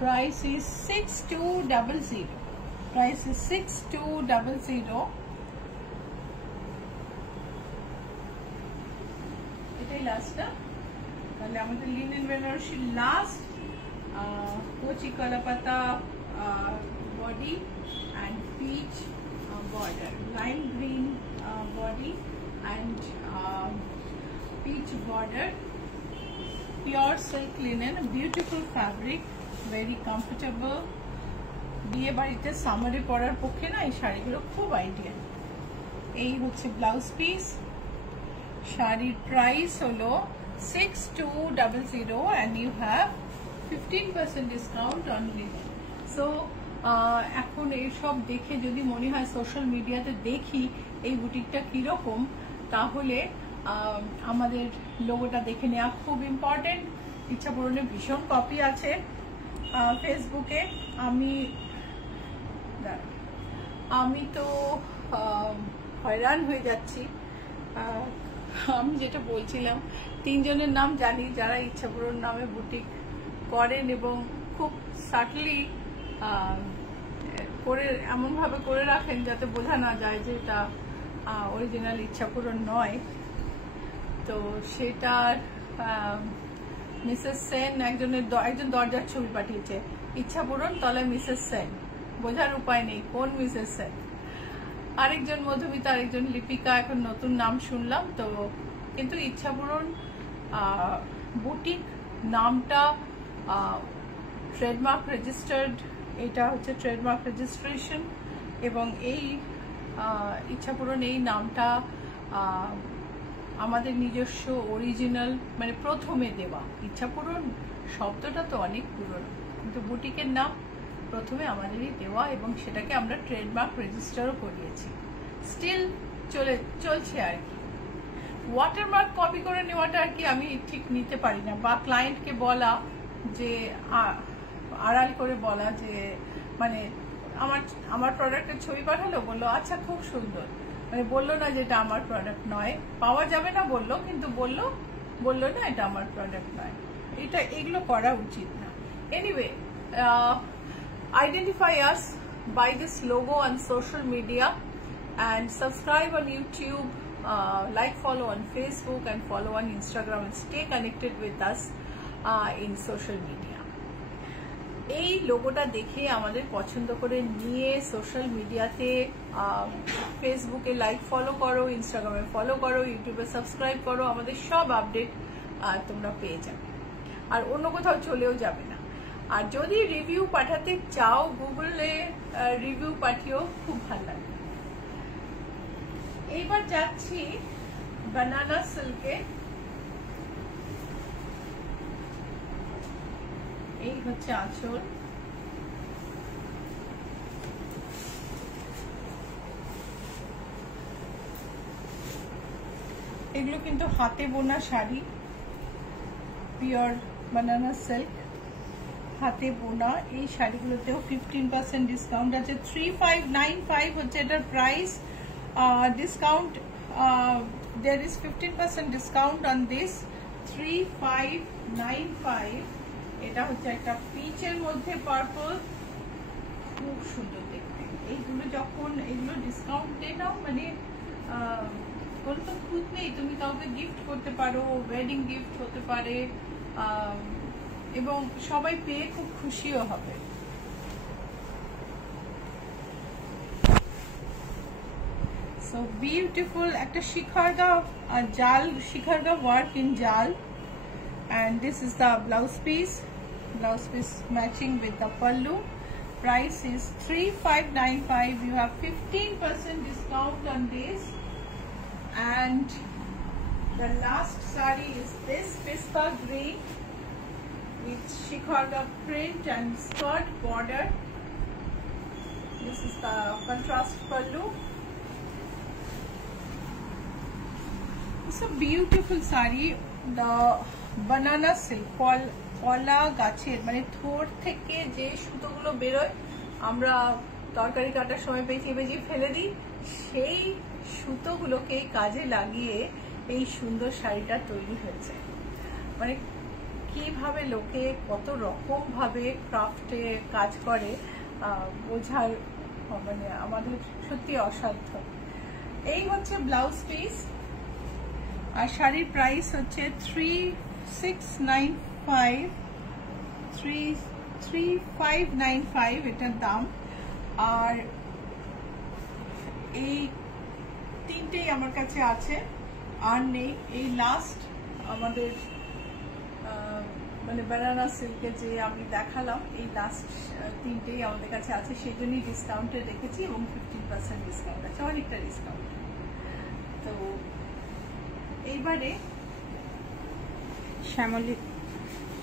6200. Price is 6200. এটাই last না, তাহলে আমাদের linen Banarasi last. কচি কলাপাতা body and peach border, lime green body and peach border, pure silk linen, beautiful fabric, very comfortable. বিয়ে বাড়িতে সামারে পরার পক্ষে না এই শাড়িগুলো খুব আইডিয়াল। এই হচ্ছে ব্লাউজ পিস। শাড়ির প্রাইস হলো 6200 and you have 15% discount on linen. So এখন এইসব দেখে যদি মনে হয় সোশ্যাল মিডিয়াতে দেখি এই বুটিকটা কিরকম, তাহলে আমাদের লোগোটা দেখে নেওয়া খুব ইম্পর্টেন্ট। ইচ্ছা পূরণে ভীষণ কপি আছে ফেসবুকে। আমি তো হয়রান হয়ে যাচ্ছি। আমি যেটা বলছিলাম, 3 জনের নাম জানি যারা ইচ্ছাপূরণ নামে বুটিক করেন এবং খুব সাটলি করে এমনভাবে করে রাখেন যাতে বোঝা না যায় যে এটা অরিজিনাল ইচ্ছাপূরণ নয়। তো সেটার মিসেস সেন একজন দরজার ছবি পাঠিয়েছে, ইচ্ছাপূরণ তলায় মিসেস সেন, বোঝার উপায় নেই কোন মিসেস সেন। আরেকজন মধুমিতা, আরেকজন লিপিকা, এখন নতুন নাম শুনলাম। তো কিন্তু ইচ্ছাপূরণ বুটিক নামটা ট্রেডমার্ক রেজিস্টার্ড, এটা হচ্ছে ট্রেডমার্ক রেজিস্ট্রেশন, এবং এই ইচ্ছাপূরণ এই নামটা আমাদের নিজস্ব অরিজিনাল, মানে প্রথমে দেওয়া। ইচ্ছাপূরণ শব্দটা তো অনেক পুরনো, কিন্তু বুটিকের নাম প্রথমে আমাদেরই দেওয়া, এবং সেটাকে আমরা ট্রেডমার্ক রেজিস্টারও করিয়েছি। স্টিল চলছে আর কি। ওয়াটারমার্ক কপি করে নেওয়াটা আর কি আমি ঠিক নিতে পারি না, বা ক্লায়েন্টকে বলা যে আড়াল করে বলা যে মানে আমার প্রোডাক্টের ছবি পাঠালো, বললো আচ্ছা খুব সুন্দর, মানে বললো না যে এটা আমার প্রোডাক্ট নয়, পাওয়া যাবে না বললো, কিন্তু বললো না এটা আমার প্রোডাক্ট নয়। এগুলো করা উচিত না। Anyway, identify us by this logo on social media and subscribe on YouTube, like, follow on Facebook and follow on Instagram, and stay connected with us in social media. এই লোগোটা দেখে আমাদের পছন্দ করে নিয়ে সোশ্যাল মিডিয়াতে, ফেসবুকে লাইক ফলো করো, ইনস্টাগ্রামে ফলো করো, ইউটিউবে সাবস্ক্রাইব করো, আমাদের সব আপডেট তোমরা পেয়ে যাবে, আর অন্য কোথাও চলেও যাবে না। আর যদি রিভিউ পাঠাতে চাও, গুগলে রিভিউ পাঠিও, খুব ভালো লাগবে। এইবার যাচ্ছি বানানা সিল্কে। এই হচ্ছে আঁচল। এগুলো কিন্তু হাতে বোনা শাড়ি, পিওর বানানা সিল্ক, হাতে বোনা। এই শাড়িগুলোতেও 15% ডিসকাউন্ট আছে। 3595 হচ্ছে এটার price. Discount, there is 15% discount on this. 3595। এটা হচ্ছে একটা পিচের মধ্যে পার্পল, খুব সুন্দর দেখতে। এইগুলো যখন এগুলো ডিসকাউন্টে নাও, মানে কোনো তো খুঁত নেই, তুমি কাউকে গিফট করতে পারো, ওয়েডিং গিফট হতে পারে, এবং সবাই পেয়ে খুব খুশিও হবে। So beautiful, একটা শিখারগা জাল, শিখারগা ওয়ার্ক ইন জাল, and this is the blouse piece matching with the pallu. Price is 3595. You have 15% discount on this. And the last saree is this pista green with shikarga print and skirt border. This is the contrast pallu. It's a beautiful saree. The banana silk, কলা গাছের, মানে থোর থেকে যে সুতোগুলো বেরোয়, আমরা তরকারি কাটার সময় পেঁচিয়ে ফেলে দিই, সেই সুতোগুলোকে কাজে লাগিয়ে এই সুন্দর শাড়িটা তৈরি হয়েছে। মানে কিভাবে লোকে কত রকম ভাবে ক্রাফটে কাজ করে বোঝার, মানে আমাদের সত্যি অসাধ্য। এই হচ্ছে ব্লাউজ পিস, আর শাড়ির প্রাইস হচ্ছে 3595 এটার দাম। আর এই তিনটেই আমার কাছে আছে, আর নেই। এই লাস্ট আমাদের মানে বানানা সিল্কে যে আমি দেখালাম, এই লাস্ট তিনটেই আমাদের কাছে আছে, সেই জন্যই ডিসকাউন্টে রেখেছি, এবং 15% ডিসকাউন্ট আছে, অনেকটা ডিসকাউন্ট। তো এইবারে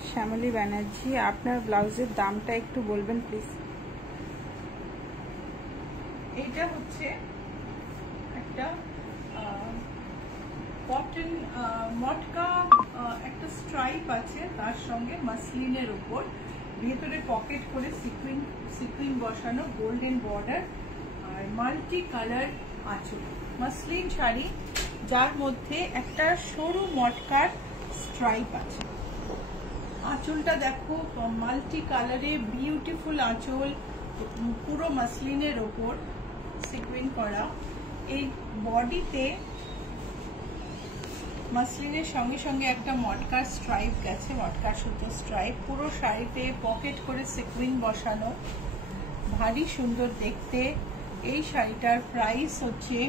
শ্যামলী ব্যানার্জি, আপনার ব্লাউজের দামটা একটু বলবেন প্লিজ। এইটা হচ্ছে একটা কটন মটকা, একটা স্ট্রাইপ আছে, তার সঙ্গে মাসলিনের উপর ভেতরে পকেট করে সিকুইন বসানো, গোল্ডেন বর্ডার, আর মাল্টি কালার আঁচল, মাসলিন শাড়ি যার মধ্যে একটা সরু মটকার স্ট্রাইপ আছে। আঁচলটা দেখো মাল্টি কালারে বিউটিফুল আঁচল, পুরো মাসলিনের ওপর সিকুইন করা। এই বডিতে মাসলিনের সঙ্গে সঙ্গে একটা মটকার স্ট্রাইপ গেছে, মটকার সুতো স্ট্রাইপ। পুরো শাড়িতে পকেট করে সিকুইন বসানো, ভারী সুন্দর দেখতে। এই শাড়িটার প্রাইস হচ্ছে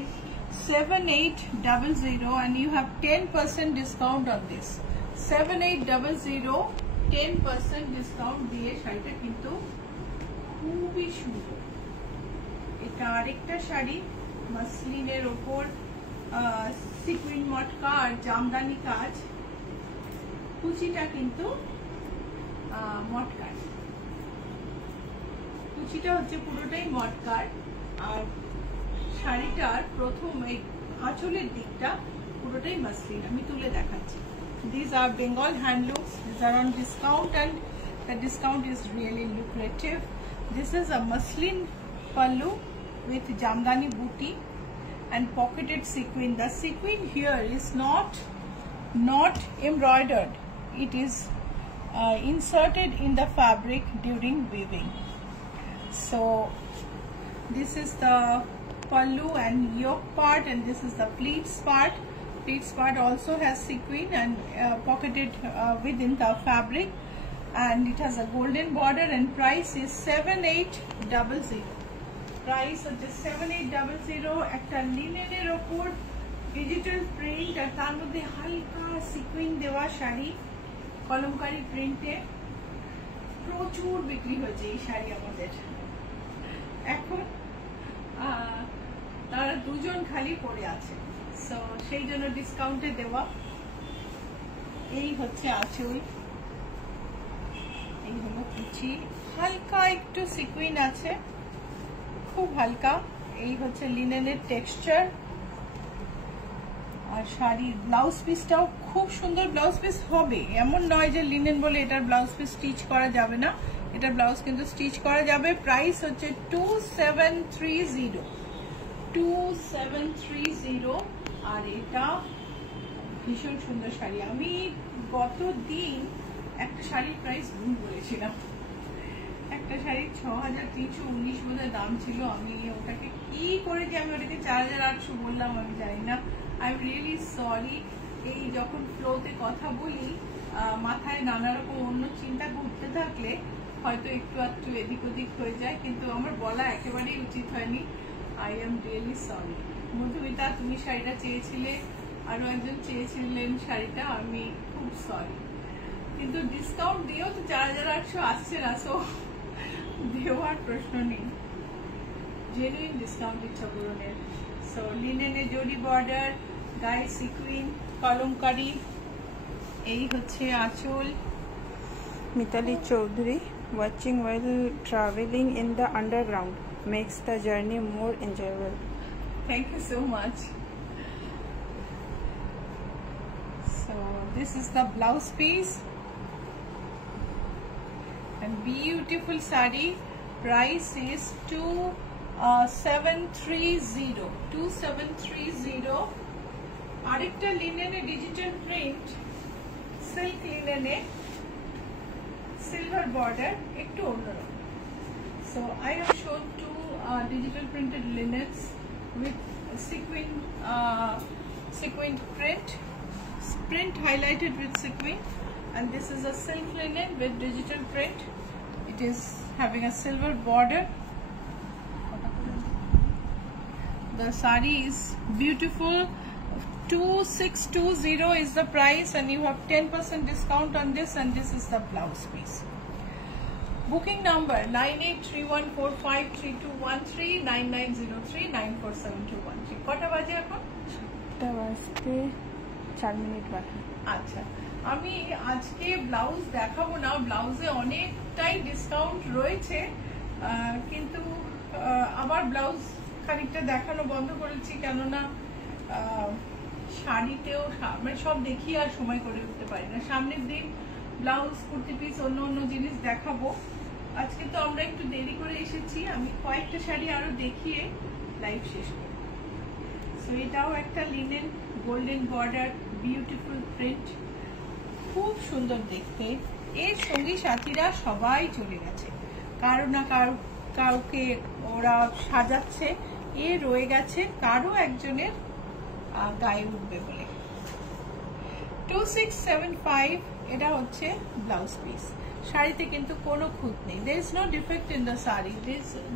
7800 and you have 10% discount on this. 7800 10% discount দিয়ে শাড়িটা কিন্তু খুবই সুন্দর। এটা আরেকটা শাড়ি মাসলিনের ওপর সিকুইন মটকা আর জামদানি কাজ। কুচিটা কিন্তু মটকার, কুচিটা হচ্ছে পুরোটাই মটকার। আর শাড়িটার প্রথম এই আঁচলের দিকটা পুরোটাই মাসলিন। আমি তুলে দেখাচ্ছি। These are Bengal handlooms. These are on discount and the discount is really lucrative. This is a muslin pallu with jamdani booty and pocketed sequin. The sequin here is not embroidered. It is inserted in the fabric during weaving. So this is the pallu and yoke part, and this is the pleats part. Pleats part also has sequin and pocketed within the fabric, and it has a golden border, and price is 7800. Price of just 7800. একটা লিনেনের ওপর digital print আর তার মধ্যে হালকা sequin দেওয়া শাড়ি, কলমকারি প্রিন্টে। প্রচুর বিক্রি হয়েছে এই শাড়ি আমাদের। এখন তারা দুজন খালি পড়ে আছে, সো সেই জন্য ডিসকাউন্টে দেওয়া। এই হচ্ছে আঁচল, এই হলো কুচি, হালকা একটু সিকুইন আছে, খুব হালকা। এই হচ্ছে লিনেনের টেক্সচার। আর শাড়ির ব্লাউজ পিসটাও খুব সুন্দর ব্লাউজ পিস হবে, এমন নয় যে লিনেন বলে এটার ব্লাউজ পিস স্টিচ করা যাবে না, এটার ব্লাউজ কিন্তু স্টিচ করা যাবে। প্রাইস হচ্ছে 2730। আর এটা ভীষণ সুন্দর শাড়ি। আমি গত দিন একটা শাড়ির প্রাইস ভুল বলেছিলাম, একটা শাড়ির 6319 বোধহয় দাম ছিল। আমি ওটাকে কি করে যে আমি ওটাকে 4800 বললাম আমি জানি না। I am really sorry. এই যখন ফ্লোতে কথা বলি মাথায় নানা রকম অন্য চিন্তা ঘুরতে থাকলে হয়তো একটু একটু এদিক ওদিক হয়ে যায়, কিন্তু আমার বলা একেবারেই উচিত হয়নি। I am really sorry. Madhumita, তুমি শাড়িটা চেয়েছিলে, আরো একজন চেয়েছিলেন শাড়িটা, আমি খুব সরি। কিন্তু ডিসকাউন্ট দিয়েও তো 4800 আসছে না, সো দেওয়ার প্রশ্ন নেই। জেনুইন ডিসকাউন্ট ইচ্ছা পূরণের। সো লিনেনে জরি বর্ডার, গায়ে সিকুইন, কলমকারি। এই হচ্ছে আঁচল। Mitali Chaudhary, watching while traveling in the underground makes the journey more enjoyable. Thank you so much. So this is the blouse piece and beautiful sari. Price is 2730. আরেকটা লিনেনে digital print, silk লিনেনে, silver border, একটু অন্যরকম। So I have shown two digital printed linens with sequin print highlighted with sequin, and this is a silk linen with digital print. It is having a silver border. The sari is beautiful. 2620 is the price, and you have 10% discount on this, and this is the blouse piece. Booking number 9831453213 9903947213. কটা বাজে এখন? 4 minute বাকি। আচ্ছা, আমি আজকে blouse দেখাবো না, ব্লাউজে অনেকটাই ডিসকাউন্ট রয়েছে, কিন্তু আবার ব্লাউজ খানিকটা দেখানো বন্ধ করেছি, কেননা শাড়িতেও মানে সব দেখি আর সময় করে উঠতে পারি না। সামনের দিন ব্লাউজ, কুর্তি পিস, অন্য জিনিস দেখাবো। আজকে তো আমরা একটু দেরি করে এসেছি, আমি কয়েকটা শাড়ি আরো দেখিয়ে লাইভ শেষ করি। সো এটাও একটা linen, golden border, beautiful print, খুব সুন্দর দেখতে। এর সঙ্গী সাথীরা সবাই চলে গেছে, কারো না কাউকে ওরা সাজাচ্ছে, এ রয়ে গেছে কারো একজনের গায়ে উঠবে বলে। 2675 এটা হচ্ছে ব্লাউজ পিস। শাড়িতে কিন্তু কোনো খুঁত নেই, there is no defect in the saree.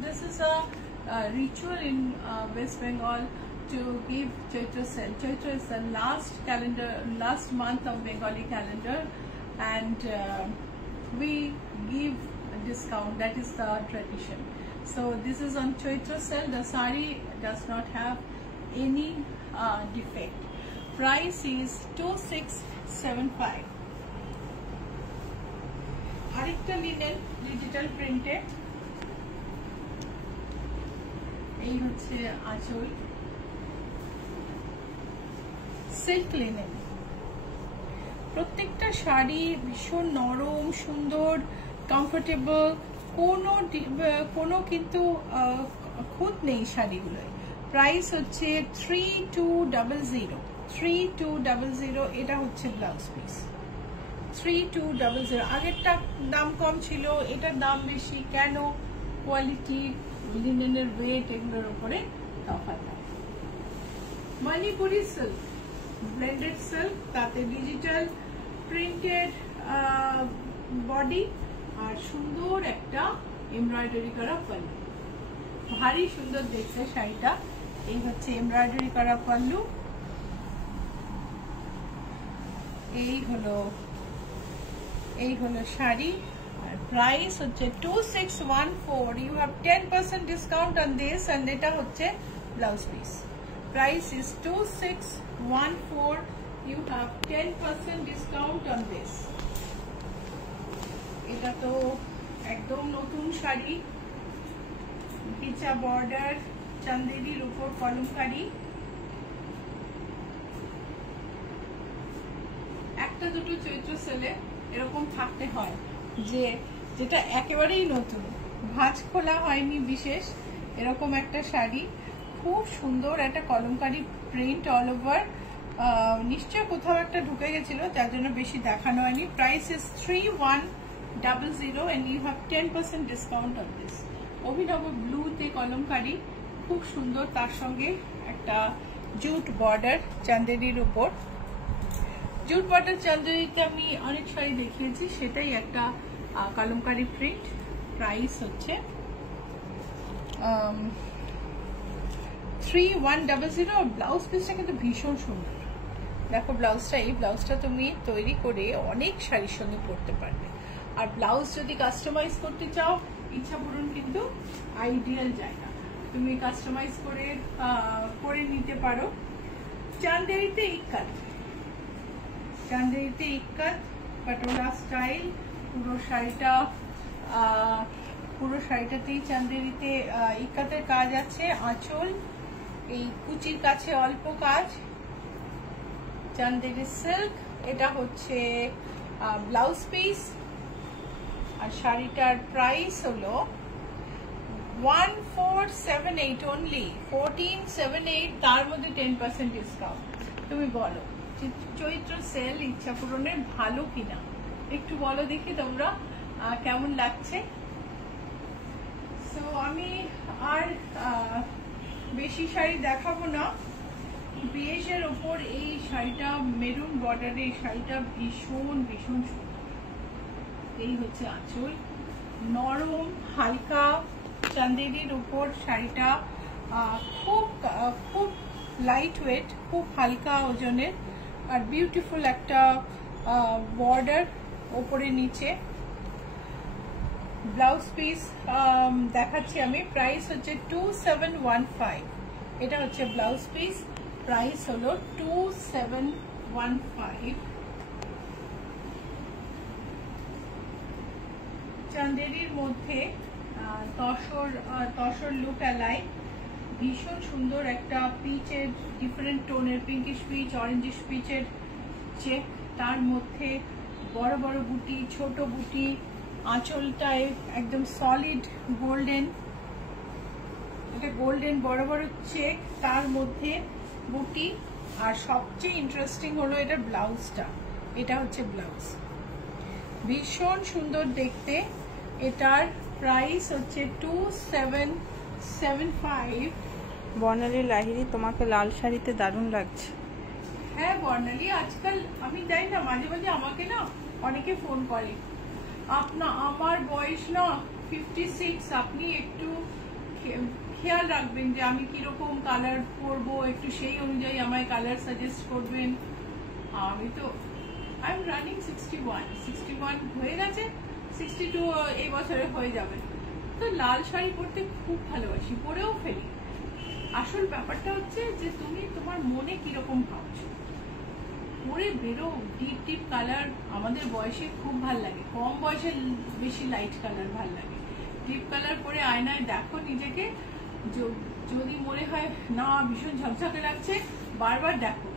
This is a ritual in West Bengal to give Chaitra sale. Chaitra is the last month of Bengali calendar, and we give a discount. That is the tradition. So this is on Chaitra sale. The saree does not have any defect. Price is 2675. আরেকটা linen digital প্রিন্টে, এই হচ্ছে আঁচল, silk linen. প্রত্যেকটা শাড়ি ভীষণ নরম, সুন্দর, comfortable, কোনো কিন্তু খুঁত নেই শাড়িগুলোয়। প্রাইস হচ্ছে 3200। এটা হচ্ছে ব্লাউজ পিস 3200। আগেরটা দাম কম ছিল, এটার দাম বেশি কেন? কোয়ালিটি, লিনেনের ওয়েট, এগুলোর উপরে তফাৎ হয়। মণিপুরি সিল্ক, ব্লেন্ডেড সিল্ক, তাতে ডিজিটাল প্রিন্টেড বডি আর সুন্দর একটা এমব্রয়ডারি করা পাল্লু, ভারী সুন্দর দেখতে শাড়িটা। এই হচ্ছে এমব্রয়ডারি করা পাল্লু, এই হলো শাড়ি। আর প্রাইস হচ্ছে 2614। You have 10% discount on this, and এটা হচ্ছে blouse piece. Price is 2614। You have 10% discount on this. এটা তো একদম নতুন শাড়ি, পিচা বর্ডার, চান্দেরির উপর কলমকারি। একটা দুটো চৈত্র সেলে এরকম থাকতে হয় যে যেটা একেবারেই নতুন, ভাঁজ খোলা হয়নি বিশেষ, এরকম একটা শাড়ি, খুব সুন্দর একটা কলমকারি প্রিন্ট অল ওভার। নিশ্চয় কোথাও একটা ঢুকে গেছিল, যার জন্য বেশি দেখানো হয়নি। Price is 3100 and you have 10% discount on this. অভিনব ব্লুতে কলমকারি, খুব সুন্দর, তার সঙ্গে একটা জুট বর্ডার চান্দেরির উপর। জুট বর্ডার চান্দেরিতে আমি অনেক শাড়ি দেখিয়েছি, সেটাই একটা কলমকারি প্রিন্ট। প্রাইস হচ্ছে 3100। ব্লাউজ পিসটা কিন্তু ভীষণ সুন্দর। দেখো ব্লাউজটা, এই ব্লাউজটা তুমি তৈরি করে অনেক শাড়ির সঙ্গে পরতে পারবে। আর ব্লাউজ যদি কাস্টমাইজ করতে চাও, ইচ্ছা পূরণ কিন্তু আইডিয়াল জায়গা, তুমি কাস্টমাইজ করে নিতে পারো। চান্দেরিতে ইক্কাত, পাটোলা স্টাইল, পুরো শাড়িটাতেই চান্দেরিতে ইক্কাতের কাজ আছে। আঁচল, এই কুচির কাছে অল্প কাজ, চান্দেরি সিল্ক। এটা হচ্ছে ব্লাউজ পিস। আর শাড়িটার প্রাইস হলো 1478 অনলি, 1478, তার মধ্যে 10% ডিসকাউন্ট। তুমি বলো চৈত্র সেল ইচ্ছা পূরণের ভালো কিনা, একটু বলো দেখি তোমরা কেমন লাগছে। সো আমি আর বেশি শাড়ি দেখাবো না। বেজের ওপর এই শাড়িটা, মেরুন বর্ডারে এই শাড়িটা ভীষণ সুন্দর। এই হচ্ছে আঁচল, নরম হালকা চান্দেরির উপর শাড়িটা, খুব লাইট ওয়েট, খুব হালকা ওজনের, আর বিউটিফুল একটা বর্ডার ওপরে নিচে। ব্লাউজ পিস দেখাচ্ছি আমি। প্রাইস হচ্ছে 2715। এটা হচ্ছে ব্লাউজ পিস, প্রাইস হলো 2715। চান্দেরির মধ্যে তসর লুক অ্যালাই, ভীষণ সুন্দর একটা পিচের, ডিফারেন্ট টোনের, পিঙ্কিশ পিচ, অরেঞ্জিশ পিচের চেক, তার মধ্যে বড় বড় বুটি, ছোট বুটি, আঁচলটায় একদম সলিড গোল্ডেন, এটা গোল্ডেন বড় বড় চেক, তার মধ্যে বুটি। আর সবচেয়ে ইন্টারেস্টিং হলো এটার ব্লাউজটা, এটা হচ্ছে ব্লাউজ, ভীষণ সুন্দর দেখতে। এটার প্রাইস হচ্ছে 2775। বর্ণালী লাহিড়ী, তোমাকে লাল শাড়িতে দারুণ লাগছে। হ্যাঁ বর্ণালী, আজকাল আমি যাই না, মাঝে মাঝে আমাকে না অনেকে ফোন করে, আমার বয়স না 56, আপনি একটু খেয়াল রাখবেন যে আমি কিরকম কালার পরবো, একটু সেই অনুযায়ী আমায় কালার সাজেস্ট করবেন। আমি তো আই এম রানিং 61 হয়ে গেছে, 62 এই বছরে হয়ে যাবে। তো লাল শাড়ি পরতে খুব ভালোবাসি, পরেও ফেলি। আসল ব্যাপারটা হচ্ছে যে তুমি তোমার মনে কিরকম ভাবছো, পরে বেরো। ডিপ কালার আমাদের বয়সে খুব ভাল লাগে, কম বয়সে বেশি লাইট কালার ভাল লাগে। ডিপ কালার পরে আয়নায় দেখো নিজেকে, যদি মনে হয় না ভীষণ ঝকঝকে লাগছে, বারবার দেখো,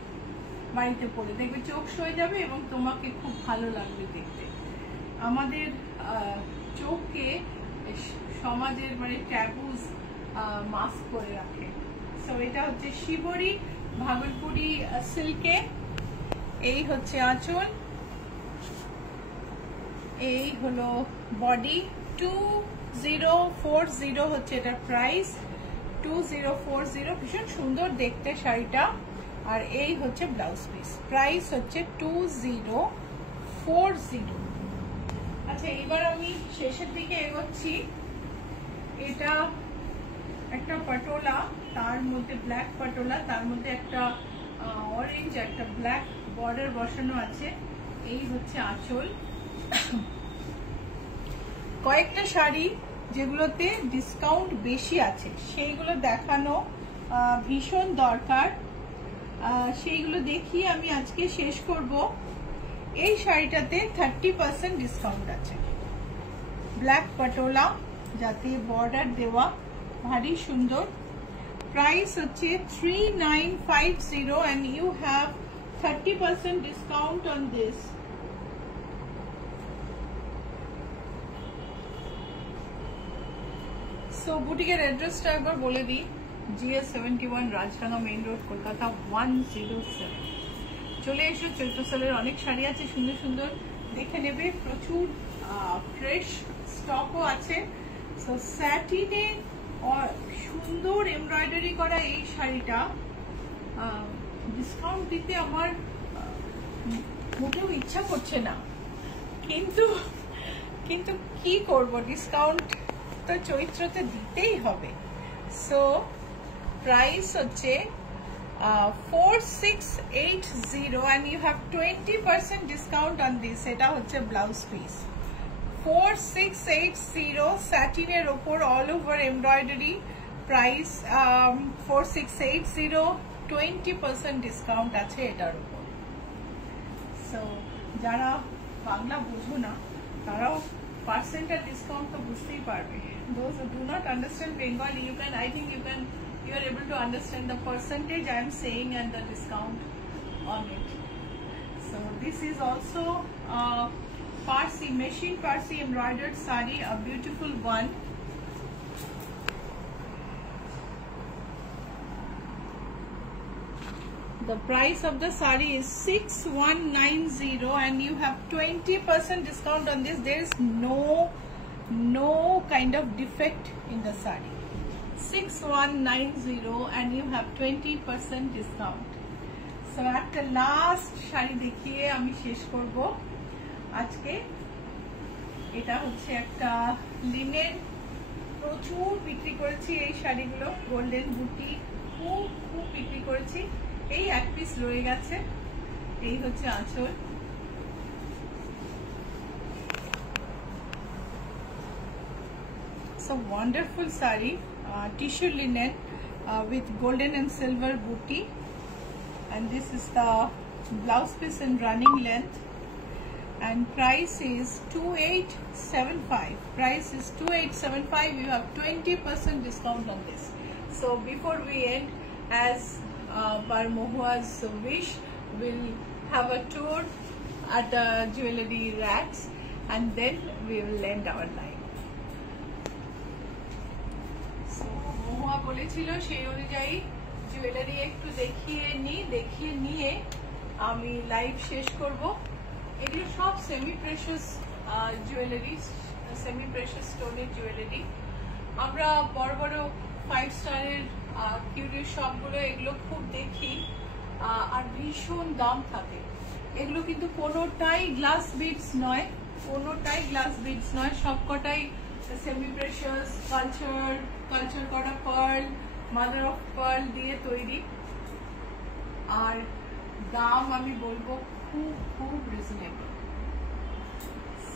বাড়িতে পরে দেখবে চোখ সয়ে যাবে এবং তোমাকে খুব ভালো লাগবে দেখতে। আমাদের চোখকে সমাজের মানে ট্যাবুজ মাস্ক করে রাখে। সো এটা হচ্ছে শিবরী ভাগলপুরি সিল্কে। এই হচ্ছে আঁচল, এই হলো বডি। 2040 হচ্ছে এটার প্রাইস, 2040। ভীষণ সুন্দর দেখতে শাড়িটা। আর এই হচ্ছে ব্লাউজ পিস, প্রাইস হচ্ছে 2040। আচ্ছা, এবার আমি শেষের দিকে এগোচ্ছি। এটা একটা পাটোলা, তার মধ্যে ব্ল্যাক পাটোলা, তার মধ্যে একটা অরেঞ্জ একটা ব্ল্যাক বর্ডার বসানো আছে। এই হচ্ছে আঁচল। কয়েকটা শাড়ি যেগুলোতে ডিসকাউন্ট বেশি আছে সেইগুলো দেখানো ভীষণ দরকার, সেইগুলো দেখিয়ে আমি আজকে শেষ করব। এই শাড়িটাতে 30% ডিসকাউন্ট আছে, ব্ল্যাক পাটোলা, যাতে বর্ডার দেওয়া, ভারী সুন্দর। প্রাইস হচ্ছে 3950 and you have 30% discount on this. So বুটিকের অ্যাড্রেসটা একবার বলে দিই, GS 71 Rajdanga main road, Kolkata 107। চলে এসো, চৈত্র সেলের অনেক শাড়ি আছে সুন্দর সুন্দর, দেখে নেবে। প্রচুর ফ্রেশ স্টকও আছে। সো স্যাটিনে সুন্দর এমব্রয়ডারি করা এই শাড়িটা ডিসকাউন্ট দিতে আমার মোটেও ইচ্ছা করছে না, কিন্তু কি করব, ডিসকাউন্ট তো চৈত্রতে দিতেই হবে। সো প্রাইস হচ্ছে 4680 and you have 20% discount on this. এটা হচ্ছে ব্লাউজ পিস, 4680 স্যাটিনের ওপর all over embroidery. Price 4680, 20% discount আছে এটার উপর। সো যারা বাংলা বোঝো না তারাও পার্সেন্টাল ডিসকাউন্ট তো বুঝতেই পারবে। Those who do not understand Bengali, you are able to understand the percentage I am saying and the discount on it. So this is also Parsi, machine Parsi embroidered sari, a beautiful one. The price of the sari is 6190 and you have 20% discount on this. There is no kind of defect in the sari. 6190 and you have 20% discount. So at the last sari দেখিয়ে আমি শেষ করব আজকে। এটা হচ্ছে একটা linen, প্রচুর বিক্রি করেছি এই শাড়িগুলো, গোল্ডেন বুটি খুব বিক্রি করেছি। এই এক পিস রয়ে গেছে। এই হচ্ছে আঁচল। So wonderful sari, tissue linen with golden and silver booty, and this is the blouse piece in running length, and price is 2875. Price is 2875. You have 20% discount on this. So before we end, as Bar Mohua's wish, we'll have a tour at the jewelry racks and then we will end our live. So Mohua বলেছিল সেই অনুযায়ী jewellery একটু দেখিয়ে নিয়ে আমি live শেষ করব। এগুলো সব semi precious jewellery, semi precious স্টোনের জুয়েলারি। আমরা বড় বড় 5 স্টারের কিউরিও শপগুলো এগুলো খুব দেখি, আর ভীষণ দাম থাকে। এগুলো কিন্তু কোনোটাই গ্লাস বিডস নয়, সবকটাই সেমি প্রেশাস কালচার করা পার্ল, মাদার অফ পার্ল দিয়ে তৈরি। আর দাম আমি বলবো খুব খুব রিজনেবল।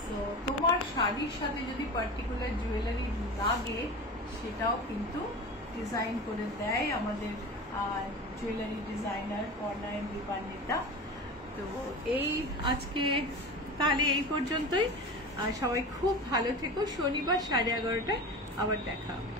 তো তোমার শাড়ির সাথে যদি পার্টিকুলার জুয়েলারি লাগে সেটাও কিন্তু ডিজাইন করে দেয় আমাদের jewellery designer Parna M B Pandita. তো এই আজকে তাহলে এই পর্যন্তই। সবাই খুব ভালো থেকো। শনিবার 11:30টায় আবার দেখা হবে।